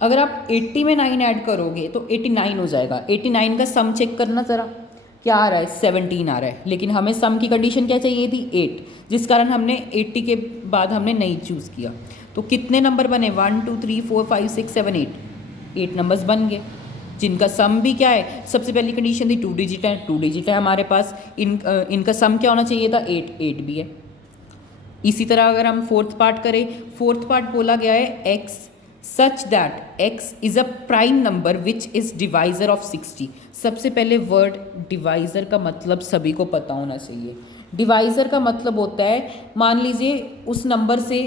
अगर आप 80 में 9 ऐड करोगे तो 89 हो जाएगा। 89 का सम चेक करना ज़रा, क्या आ रहा है, 17 आ रहा है, लेकिन हमें सम की कंडीशन क्या चाहिए थी, 8, जिस कारण हमने 80 के बाद हमने नहीं चूज़ किया। तो कितने नंबर बने, 1 2 3 4 5 6 7 8 नंबर्स बन गए, जिनका सम भी क्या है, सबसे पहली कंडीशन थी 2 डिजिट है, 2 डिजिट है हमारे पास, इनका सम क्या होना चाहिए था, 8 भी है। इसी तरह अगर हम फोर्थ पार्ट करें, फोर्थ पार्ट बोला गया है x such that x is a prime number which is divisor of 60। सबसे पहले वर्ड डिवाइज़र का मतलब सभी को पता होना चाहिए। डिवाइज़र का मतलब होता है, मान लीजिए उस नंबर से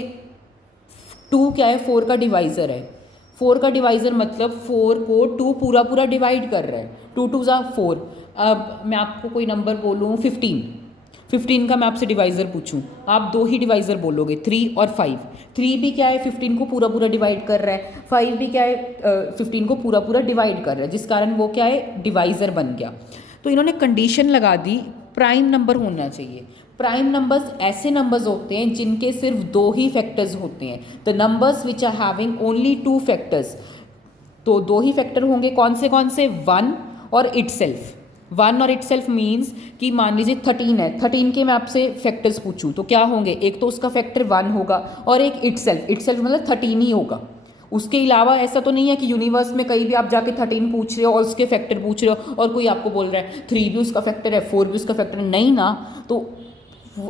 2 क्या है, 4 का डिवाइज़र है। 4 का डिवाइज़र मतलब 4 को 2 पूरा डिवाइड कर रहा है, 2 2 ज़ा 4। अब मैं आपको कोई नंबर बोलूँ 15 15 का मैं आपसे डिवाइज़र पूछूं, आप दो ही डिवाइज़र बोलोगे, 3 और 5। 3 भी क्या है, 15 को पूरा पूरा डिवाइड कर रहा है, 5 भी क्या है, 15 को पूरा पूरा डिवाइड कर रहा है, जिस कारण वो क्या है, डिवाइज़र बन गया। तो इन्होंने कंडीशन लगा दी प्राइम नंबर होना चाहिए। प्राइम नंबर्स ऐसे नंबर्स होते हैं जिनके सिर्फ दो ही फैक्टर्स होते हैं, the numbers which are having only 2 factors. तो दो ही फैक्टर होंगे, कौन से 1 और इटसेल्फ। 1 और इटसेल्फ मीन्स कि मान लीजिए 13 है, 13 के मैं आपसे फैक्टर्स पूछूं तो क्या होंगे, एक तो उसका फैक्टर 1 होगा और एक इटसेल्फ मतलब 13 ही होगा। उसके अलावा ऐसा तो नहीं है कि यूनिवर्स में कहीं भी आप जाके 13 पूछ रहे हो और उसके फैक्टर पूछ रहे हो और कोई आपको बोल रहा है 3 भी उसका फैक्टर है, 4 भी उसका फैक्टर है, नहीं ना। तो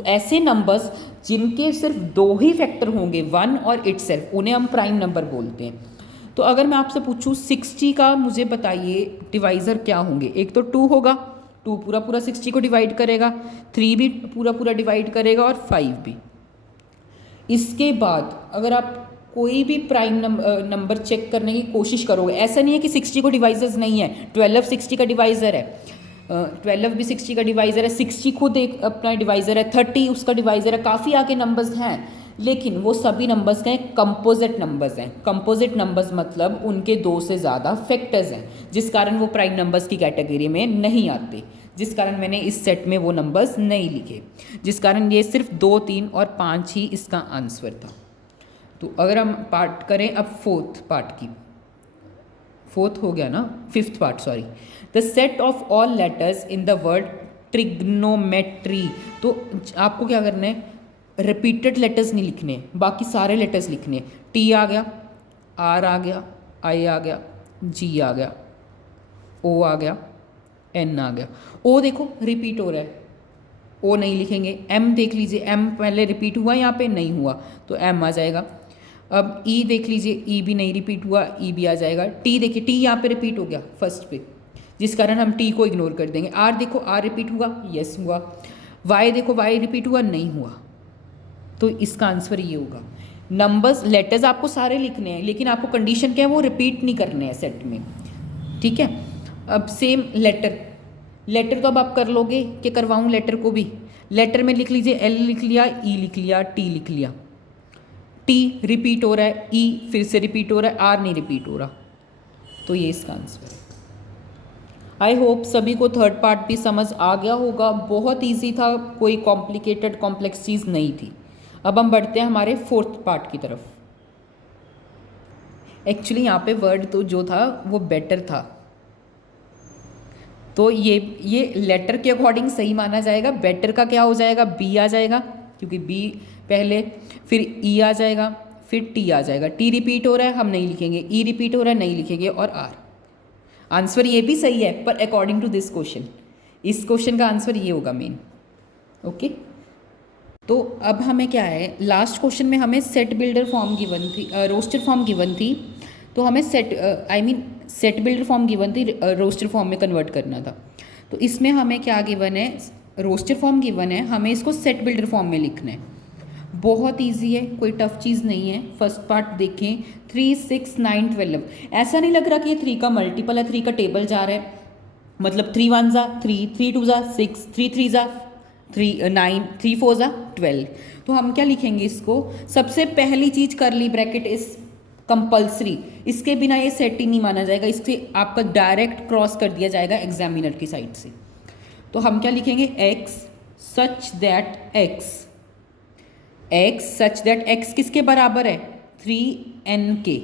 ऐसे नंबर्स जिनके सिर्फ दो ही फैक्टर होंगे 1 और इटसेल्फ, उन्हें हम प्राइम नंबर बोलते हैं। तो अगर मैं आपसे पूछूं 60 का मुझे बताइए डिवाइज़र क्या होंगे, एक तो 2 होगा, 2 पूरा पूरा 60 को डिवाइड करेगा, 3 भी पूरा पूरा डिवाइड करेगा और 5 भी। इसके बाद अगर आप कोई भी प्राइम नंबर चेक करने की कोशिश करोगे, ऐसा नहीं है कि 60 को डिवाइजर्स नहीं है, 12 60 का डिवाइज़र है, 12 भी 60 का डिवाइज़र है, 60 खुद एक अपना डिवाइज़र है, 30 उसका डिवाइज़र है, काफ़ी आगे नंबर्स हैं, लेकिन वो सभी नंबर्स के कंपोजिट नंबर्स हैं। कंपोजिट नंबर्स मतलब उनके दो से ज़्यादा फैक्टर्स हैं, जिस कारण वो प्राइम नंबर्स की कैटेगरी में नहीं आते, जिस कारण मैंने इस सेट में वो नंबर्स नहीं लिखे, जिस कारण ये सिर्फ 2, 3 और 5 ही इसका आंसर था। तो अगर हम पार्ट करें अब फोर्थ पार्ट की, फोर्थ हो गया ना, fifth part sorry, the set of all letters in the word trigonometry. तो आपको क्या करना है, रिपीटेड लेटर्स नहीं लिखने, बाकी सारे लेटर्स लिखने। टी आ गया, आर आ गया, आई आ गया, जी आ गया, ओ आ गया, एन आ गया। ओ देखो रिपीट हो रहा है, ओ नहीं लिखेंगे। एम देख लीजिए, एम पहले रिपीट हुआ, यहाँ पे नहीं हुआ तो एम आ जाएगा। अब ई देख लीजिए, ई भी नहीं रिपीट हुआ, ई भी आ जाएगा। टी देखिए, टी यहाँ पे रिपीट हो गया फर्स्ट पे, जिस कारण हम टी को इग्नोर कर देंगे। आर देखो, आर रिपीट हुआ, यस हुआ। वाई देखो, वाई रिपीट हुआ, नहीं हुआ। तो इसका आंसर ये होगा। नंबर्स लेटर्स आपको सारे लिखने हैं, लेकिन आपको कंडीशन क्या है, वो रिपीट नहीं करने हैं सेट में, ठीक है। अब सेम लेटर तो अब आप कर लोगे कि करवाऊँ लेटर को भी। लेटर में लिख लीजिए, एल लिख लिया, ई लिख लिया, टी लिख लिया। टी रिपीट हो रहा है, ई फिर से रिपीट हो रहा है, आर नहीं रिपीट हो रहा, तो ये इसका आंसर है। आई होप सभी को थर्ड पार्ट भी समझ आ गया होगा, बहुत इजी था, कोई कॉम्प्लिकेटेड कॉम्प्लेक्स चीज़ नहीं थी। अब हम बढ़ते हैं हमारे फोर्थ पार्ट की तरफ। एक्चुअली यहाँ पे वर्ड तो जो था वो बेटर था, तो ये लेटर के अकॉर्डिंग सही माना जाएगा। बेटर का क्या हो जाएगा, बी आ जाएगा, क्योंकि बी पहले, फिर ई आ जाएगा, फिर टी आ जाएगा। टी रिपीट हो रहा है, हम नहीं लिखेंगे, ई रिपीट हो रहा है, नहीं लिखेंगे, और आर। आंसर ये भी सही है, पर अकॉर्डिंग टू दिस क्वेश्चन, इस क्वेश्चन का आंसर ये होगा मेन। ओके, तो अब हमें क्या है, लास्ट क्वेश्चन में हमें सेट बिल्डर फॉर्म गिवन थी, रोस्टर फॉर्म गिवन थी, तो हमें सेट बिल्डर फॉर्म गिवन थी, रोस्टर फॉर्म में कन्वर्ट करना था। तो इसमें हमें क्या गिवन है, रोस्टर फॉर्म गिवन है, हमें इसको सेट बिल्डर फॉर्म में लिखना है। बहुत इजी है, कोई टफ चीज़ नहीं है। फर्स्ट पार्ट देखें, 3, 6, 9, 12। ऐसा नहीं लग रहा कि ये 3 का मल्टीपल है, 3 का टेबल जा रहा है, मतलब 3 1 जा 3, 3 2 जा 6, 3 3 जा 9, 3 4 जा 12। तो हम क्या लिखेंगे इसको, सबसे पहली चीज़ करली ब्रैकेट इस कंपल्सरी, इसके बिना ये सेट ही नहीं माना जाएगा, इससे आपका डायरेक्ट क्रॉस कर दिया जाएगा एग्जामिनर की साइड से। तो हम क्या लिखेंगे, एक्स सच दैट एक्स किसके बराबर है, 3n के।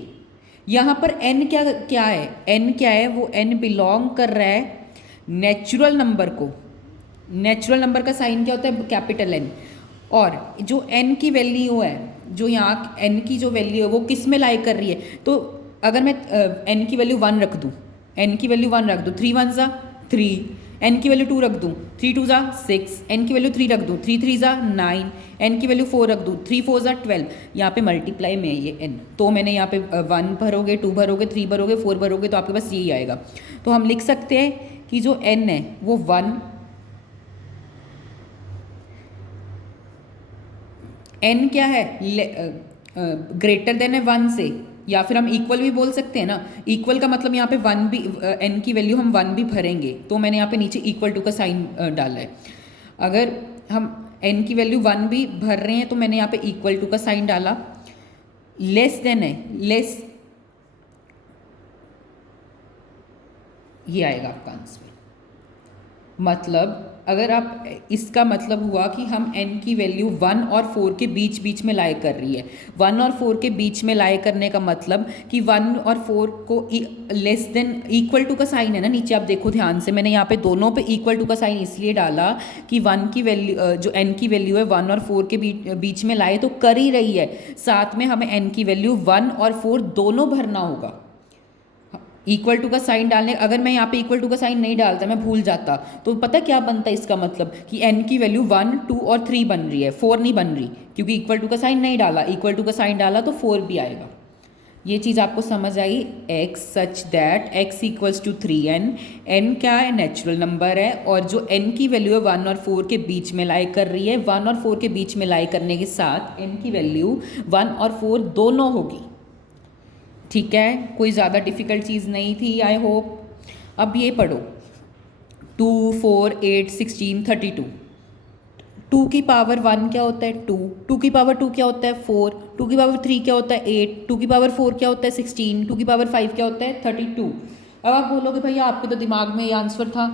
यहाँ पर n क्या है, n क्या है, वो n बिलोंग कर रहा है नेचुरल नंबर को। नेचुरल नंबर का साइन क्या होता है, कैपिटल N। और जो n की वैल्यू है, जो यहाँ n की जो वैल्यू है वो किस में लाई कर रही है, तो अगर मैं n की वैल्यू 1 रख दूँ, 3 1 जा 3, n की वैल्यू 2 रख दूँ, 3 2 जा 6, n की वैल्यू 3 रख दूँ, 3 3 जा 9, n की वैल्यू 4 रख दूँ, 3 4 जा 12। यहाँ पे मल्टीप्लाई में है ये n, तो मैंने यहाँ पे 1 भरोगे, 2 भरोगे, 3 भरोगे, 4 भरोगे, तो आपके पास यही आएगा। तो हम लिख सकते हैं कि जो n है वो 1, n क्या है, ग्रेटर देन है 1 से, या फिर हम इक्वल भी बोल सकते हैं ना। इक्वल का मतलब यहाँ पे 1 भी, n की वैल्यू हम 1 भी भरेंगे, तो मैंने यहाँ पे नीचे इक्वल टू का साइन डाला है। अगर हम n की वैल्यू 1 भी भर रहे हैं, तो मैंने यहाँ पे इक्वल टू का साइन डाला। लेस देन है, लेस, ये आएगा आपका आंसर। मतलब अगर आप, इसका मतलब हुआ कि हम n की वैल्यू 1 और 4 के बीच बीच में लाए कर रही है। 1 और 4 के बीच में लाए करने का मतलब कि 1 और 4 को लेस देन, इक्वल टू का साइन है ना नीचे, आप देखो ध्यान से, मैंने यहाँ पे दोनों पे इक्वल टू का साइन इसलिए डाला कि 1 की वैल्यू, जो n की वैल्यू है 1 और 4 के बीच में लाए तो कर ही रही है, साथ में हमें n की वैल्यू 1 और 4 दोनों भरना होगा। इक्वल टू का साइन डालने, अगर मैं यहाँ पे इक्वल टू का साइन नहीं डालता, मैं भूल जाता, तो पता क्या बनता है इसका मतलब कि n की वैल्यू 1, 2 और 3 बन रही है, 4 नहीं बन रही, क्योंकि इक्वल टू का साइन नहीं डाला। इक्वल टू का साइन डाला तो 4 भी आएगा। ये चीज़ आपको समझ आई। x such that x equals to 3n, n क्या है, नेचुरल नंबर है, और जो n की वैल्यू है 1 और 4 के बीच में लाई कर रही है, 1 और 4 के बीच में लाई करने के साथ n की वैल्यू 1 और 4 दोनों होगी। ठीक है, कोई ज़्यादा डिफ़िकल्ट चीज़ नहीं थी, आई होप। अब ये पढ़ो, 2, 4, 8, 16, 32। 2 की पावर 1 क्या होता है, 2। 2 की पावर 2 क्या होता है, 4। 2 की पावर 3 क्या होता है, 8। 2 की पावर 4 क्या होता है, 16। 2 की पावर 5 क्या होता है, 32। अब आप बोलोगे भैया आपके तो दिमाग में ये आंसर था।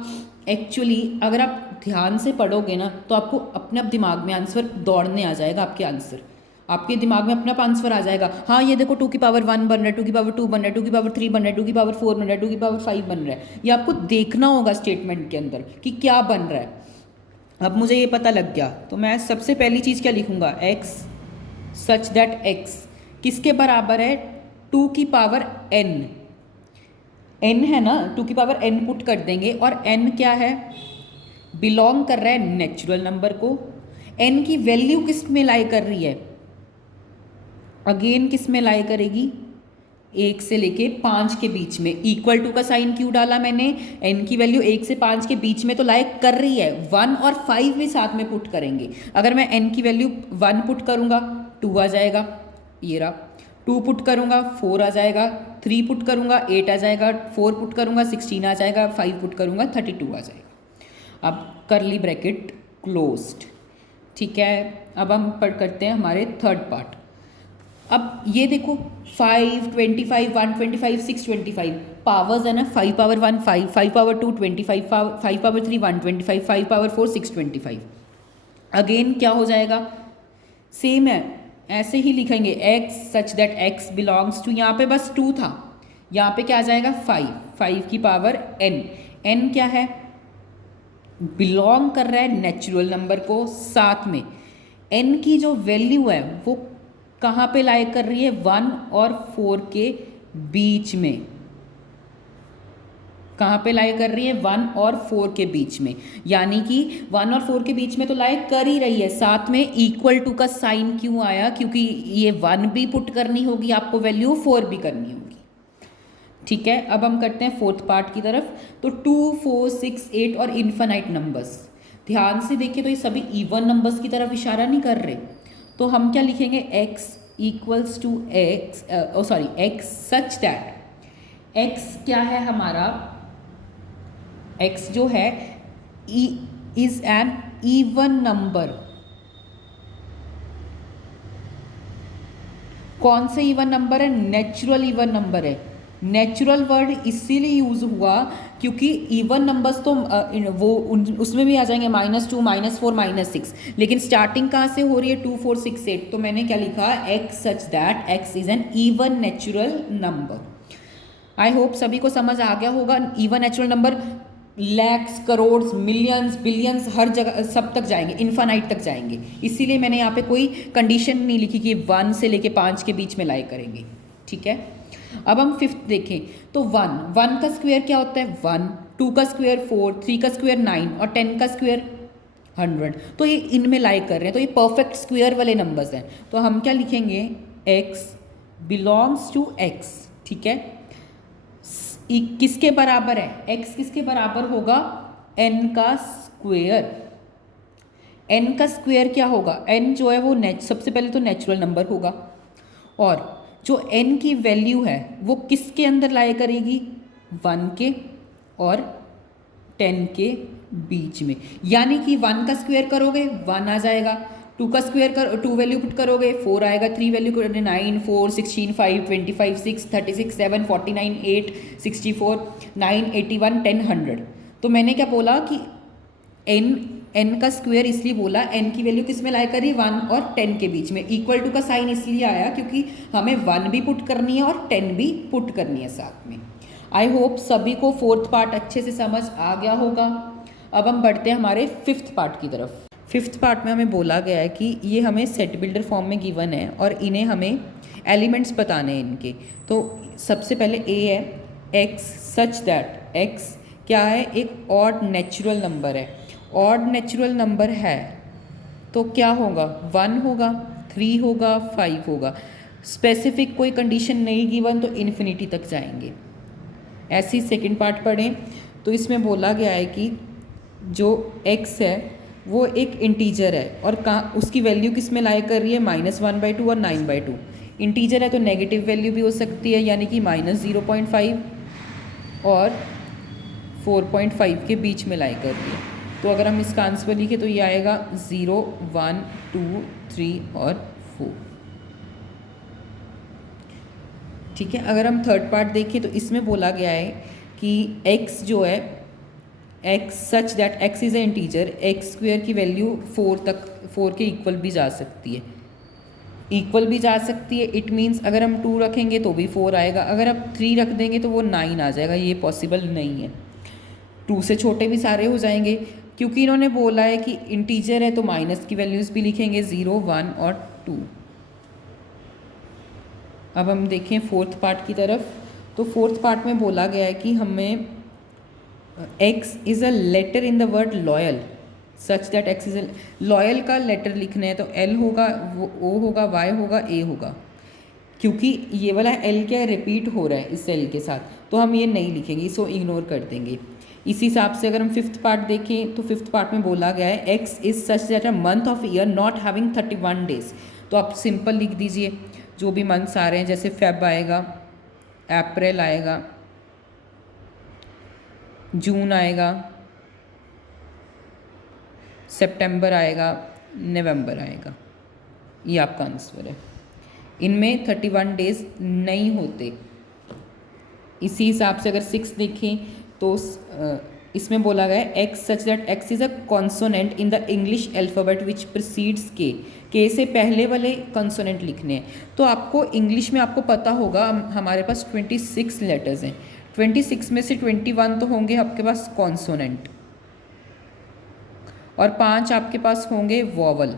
एक्चुअली अगर आप ध्यान से पढ़ोगे ना, तो आपको अपने आप दिमाग में आंसर दौड़ने आ जाएगा। आपके आंसर, आपके दिमाग में अपना आंसर आ जाएगा। हाँ, ये देखो 2 की पावर 1 बन रहा है, 2 की पावर 2 बन रहा है, 2 की पावर 3 बन रहा है, 2 की पावर 4 बन रहा है, 2 की पावर 5 बन रहा है। ये आपको देखना होगा स्टेटमेंट के अंदर कि क्या बन रहा है। अब मुझे ये पता लग गया, तो मैं सबसे पहली चीज़ क्या लिखूंगा, x सच दैट x किसके बराबर है, 2 की पावर n। n है ना, 2 की पावर n पुट कर देंगे, और n क्या है, बिलोंग कर रहा है नेचुरल नंबर को। n की वैल्यू किस में लाई कर रही है, अगेन किस में लाई करेगी, 1 से लेके 5 के बीच में। इक्वल टू का साइन क्यों डाला मैंने, n की वैल्यू 1 से 5 के बीच में तो लाइक कर रही है, 1 और 5 भी साथ में पुट करेंगे। अगर मैं n की वैल्यू 1 पुट करूंगा 2 आ जाएगा, ये रहा। 2 पुट करूंगा 4 आ जाएगा, 3 पुट करूंगा 8 आ जाएगा, 4 पुट करूंगा 16 आ जाएगा, 5 पुट करूंगा 32 आ जाएगा। अब करली ब्रैकेट क्लोज्ड। ठीक है, अब हम पढ़ करते हैं हमारे थर्ड पार्ट। अब ये देखो 5, 25, 125, 625 पावर्स है ना, 5 power 1 5, 5 power 2 25, 5 power 3 125, 5 power 4 625। Again क्या हो जाएगा, सेम है, ऐसे ही लिखेंगे x such that x belongs to, यहाँ पे बस 2 था, यहाँ पे क्या आ जाएगा 5, 5 की पावर n। n क्या है, बिलोंग कर रहा है नेचुरल नंबर को, साथ में n की जो वैल्यू है वो कहाँ पे लाई कर रही है, 1 और 4 के बीच में। कहाँ पे लाई कर रही है, 1 और 4 के बीच में, यानी कि 1 और 4 के बीच में तो लाई कर ही रही है। साथ में इक्वल टू का साइन क्यों आया, क्योंकि ये 1 भी पुट करनी होगी आपको वैल्यू, 4 भी करनी होगी। ठीक है, अब हम करते हैं फोर्थ पार्ट की तरफ। तो 2, 4, 6, 8 और इन्फिनाइट नंबर्स, ध्यान से देखिए तो ये सभी इवन नंबर्स की तरफ इशारा नहीं कर रहे। तो हम क्या लिखेंगे, x equals to x, x such that x क्या है हमारा, x जो है इज एन इवन नंबर। कौन से इवन नंबर है, नेचुरल इवन नंबर है। नेचुरल वर्ड इसीलिए यूज हुआ क्योंकि इवन नंबर्स तो उसमें भी आ जाएंगे -2, -4, -6, लेकिन स्टार्टिंग कहाँ से हो रही है, 2, 4, 6, 8। तो मैंने क्या लिखा, x such that x is an even natural number. I hope सभी को समझ आ गया होगा। Even natural number lakhs, crore, millions, billions, हर जगह सब तक जाएंगे, इन्फानाइट तक जाएंगे। इसीलिए मैंने यहाँ पे कोई कंडीशन नहीं लिखी कि 1 से लेके 5 के बीच में लाई करेंगे। ठीक है, अब हम फिफ्थ देखें तो 1 का स्क्वायर क्या होता है, 1, 2 का स्क्वायर 4, 3 का स्क्वायर 9 और 10 का स्क्वायर 100। तो ये इनमें लाई कर रहे हैं, तो ये परफेक्ट स्क्वायर वाले नंबर्स हैं। तो हम क्या लिखेंगे, x बिलोंग्स टू x। ठीक है, किसके बराबर है, x किसके बराबर होगा, n का स्क्वायर। n का स्क्वायर क्या होगा, n जो है वो सबसे पहले तो नेचुरल नंबर होगा, और जो n की वैल्यू है वो किसके अंदर लाया करेगी, 1 के और 10 के बीच में, यानी कि 1 का स्क्वायर करोगे 1 आ जाएगा, 2 का स्क्वायर कर 2 वैल्यू पुट करोगे 4 आएगा, 3 वैल्यू करोगे 9 4 16 5 25 6 36 7 49 8 64 9 81 10 100। तो मैंने क्या बोला कि n का स्क्वायर इसलिए बोला, n की वैल्यू किस में लाया करी 1 और 10 के बीच में। इक्वल टू का साइन इसलिए आया क्योंकि हमें 1 भी पुट करनी है और 10 भी पुट करनी है साथ में। आई होप सभी को फोर्थ पार्ट अच्छे से समझ आ गया होगा। अब हम बढ़ते हैं हमारे फिफ्थ पार्ट की तरफ। फिफ्थ पार्ट में हमें बोला गया है कि ये हमें सेट बिल्डर फॉर्म में गिवन है और इन्हें हमें एलिमेंट्स बताने हैं इनके। तो सबसे पहले ए है x सच दैट x क्या है, एक ऑड नेचुरल नंबर है। ऑड नेचुरल नंबर है तो क्या होगा, 1 होगा, 3 होगा, 5 होगा। स्पेसिफिक कोई कंडीशन नहीं गिवन तो इन्फिनिटी तक जाएंगे। ऐसी सेकंड पार्ट पढ़ें तो इसमें बोला गया है कि जो x है वो एक इंटीजर है और कहाँ उसकी वैल्यू किस में लाया कर रही है, -1/2 और 9/2। इंटीजर है तो नेगेटिव वैल्यू भी हो सकती है, यानी कि -0.5 और 4.5 के बीच में लाई कर रही है। तो अगर हम इसका आंसर लिखें तो ये आएगा 0 1 2 3 और 4। ठीक है। अगर हम थर्ड पार्ट देखें तो इसमें बोला गया है कि x जो है x such that x is a integer, x square की वैल्यू 4 के इक्वल भी जा सकती है, इट मीन्स अगर हम 2 रखेंगे तो भी 4 आएगा, अगर आप 3 रख देंगे तो वो 9 आ जाएगा। ये पॉसिबल नहीं है, 2 से छोटे भी सारे हो जाएंगे क्योंकि इन्होंने बोला है कि इंटीजर है तो माइनस की वैल्यूज़ भी लिखेंगे 0 1 और 2। अब हम देखें फोर्थ पार्ट की तरफ। तो फोर्थ पार्ट में बोला गया है कि हमें x is a letter in the word loyal such that x is a loyal का लेटर लिखना है तो L होगा, O होगा, Y होगा, A होगा। क्योंकि ये वाला L क्या है, रिपीट हो रहा है इस L के साथ, तो हम ये नहीं लिखेंगे, इसको इग्नोर कर देंगे। इसी हिसाब से अगर हम फिफ्थ पार्ट देखें तो फिफ्थ पार्ट में बोला गया है x is such that a month of year not having 31 days. तो आप सिंपल लिख दीजिए जो भी मंथ्स आ रहे हैं, जैसे फेब आएगा, अप्रैल आएगा, जून आएगा, सितंबर आएगा, नवंबर आएगा। ये आपका आंसर है। इनमें 31 डेज नहीं होते। इसी हिसाब से अगर 6 देखें तो इसमें बोला गया है x such that x is a consonant in the English alphabet which precedes के से पहले वाले कॉन्सोनेंट लिखने हैं। तो आपको इंग्लिश में आपको पता होगा हमारे पास 26 लेटर्स हैं, 26 में से 21 तो होंगे आपके पास कॉन्सोनेंट और 5 आपके पास होंगे वॉवल।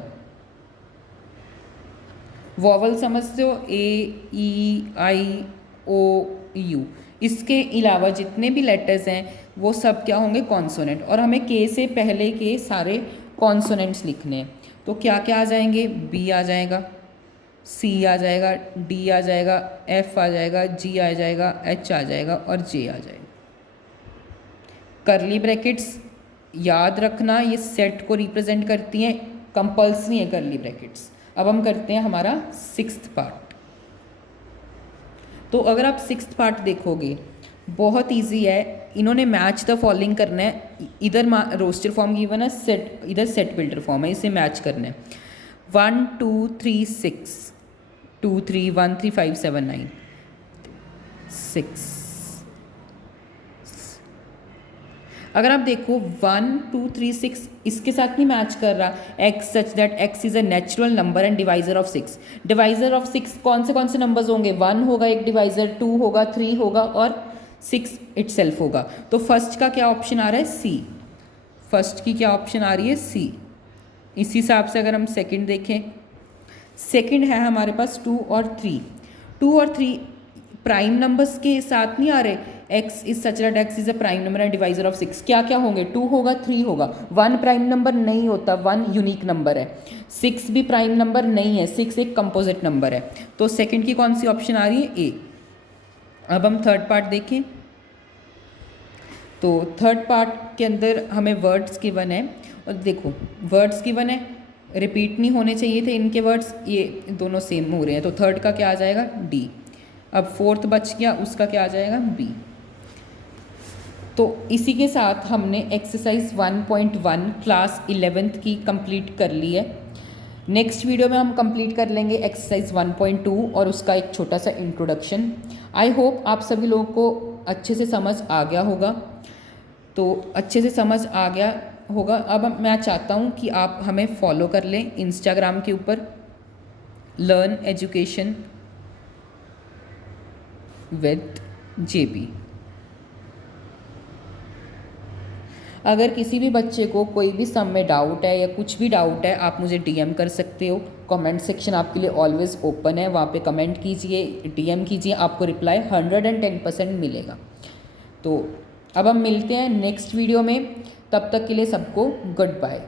वॉवल समझते हो, A E I O U। इसके अलावा जितने भी लेटर्स हैं वो सब क्या होंगे, कॉन्सोनेंट। और हमें के से पहले के सारे कॉन्सोनेंट्स लिखने हैं। तो क्या क्या आ जाएंगे, B आ जाएगा, C आ जाएगा, D आ जाएगा, F आ जाएगा, G आ जाएगा, H आ जाएगा और J आ जाएगा। करली ब्रैकेट्स याद रखना, ये सेट को रिप्रेजेंट करती हैं, कंपल्सरी है करली ब्रैकेट्स। अब हम करते हैं हमारा सिक्स्थ पार्ट। तो अगर आप सिक्स्थ पार्ट देखोगे बहुत इजी है, इन्होंने मैच द फॉलोइंग करना है। इधर रोस्टर फॉर्म गिवन है, सेट इधर सेट बिल्डर फॉर्म है, इसे मैच करना है। 1 2 3 6 2 3 1 3 5 7 9 6। अगर आप देखो 1 2 3 6 इसके साथ नहीं मैच कर रहा, x such that x is a natural number and divisor of 6। Divisor of 6 कौन से नंबर्स होंगे, 1 होगा एक डिवाइजर, 2 होगा, 3 होगा और 6 इटसेल्फ होगा। तो फर्स्ट का क्या ऑप्शन आ रहा है, C। फर्स्ट की क्या ऑप्शन आ रही है, C। इसी हिसाब से अगर हम सेकंड देखें, सेकंड है हमारे पास 2 और 3। 2 और 3 प्राइम नंबर्स के साथ नहीं आ रहे, x is such that x is a prime number and divisor of 6। क्या क्या होंगे, 2 होगा, 3 होगा। 1 प्राइम नंबर नहीं होता, 1 यूनिक नंबर है। 6 भी प्राइम नंबर नहीं है, 6 एक कंपोजिट नंबर है। तो सेकंड की कौन सी ऑप्शन आ रही है, A। अब हम थर्ड पार्ट देखें तो थर्ड पार्ट के अंदर हमें वर्ड्स गिवन है और देखो वर्ड्स गिवन है, रिपीट नहीं होने चाहिए थे इनके वर्ड्स, ये दोनों सेम हो रहे हैं। तो थर्ड का क्या आ जाएगा, D। अब फोर्थ बच गया, उसका क्या आ जाएगा, B। तो इसी के साथ हमने एक्सरसाइज 1.1 क्लास 11th की कंप्लीट कर ली है। नेक्स्ट वीडियो में हम कंप्लीट कर लेंगे एक्सरसाइज 1.2 और उसका एक छोटा सा इंट्रोडक्शन। आई होप आप सभी लोगों को अच्छे से समझ आ गया होगा। तो अच्छे से समझ आ गया होगा। अब मैं चाहता हूँ कि आप हमें फॉलो कर लें इंस्टाग्राम के ऊपर, लर्न एजुकेशन विद जेबी। अगर किसी भी बच्चे को कोई भी सम में डाउट है या कुछ भी डाउट है, आप मुझे डीएम कर सकते हो। कमेंट सेक्शन आपके लिए ऑलवेज ओपन है, वहाँ पे कमेंट कीजिए, डीएम कीजिए, आपको रिप्लाई 110% मिलेगा। तो अब हम मिलते हैं नेक्स्ट वीडियो में, तब तक के लिए सबको गुड बाय।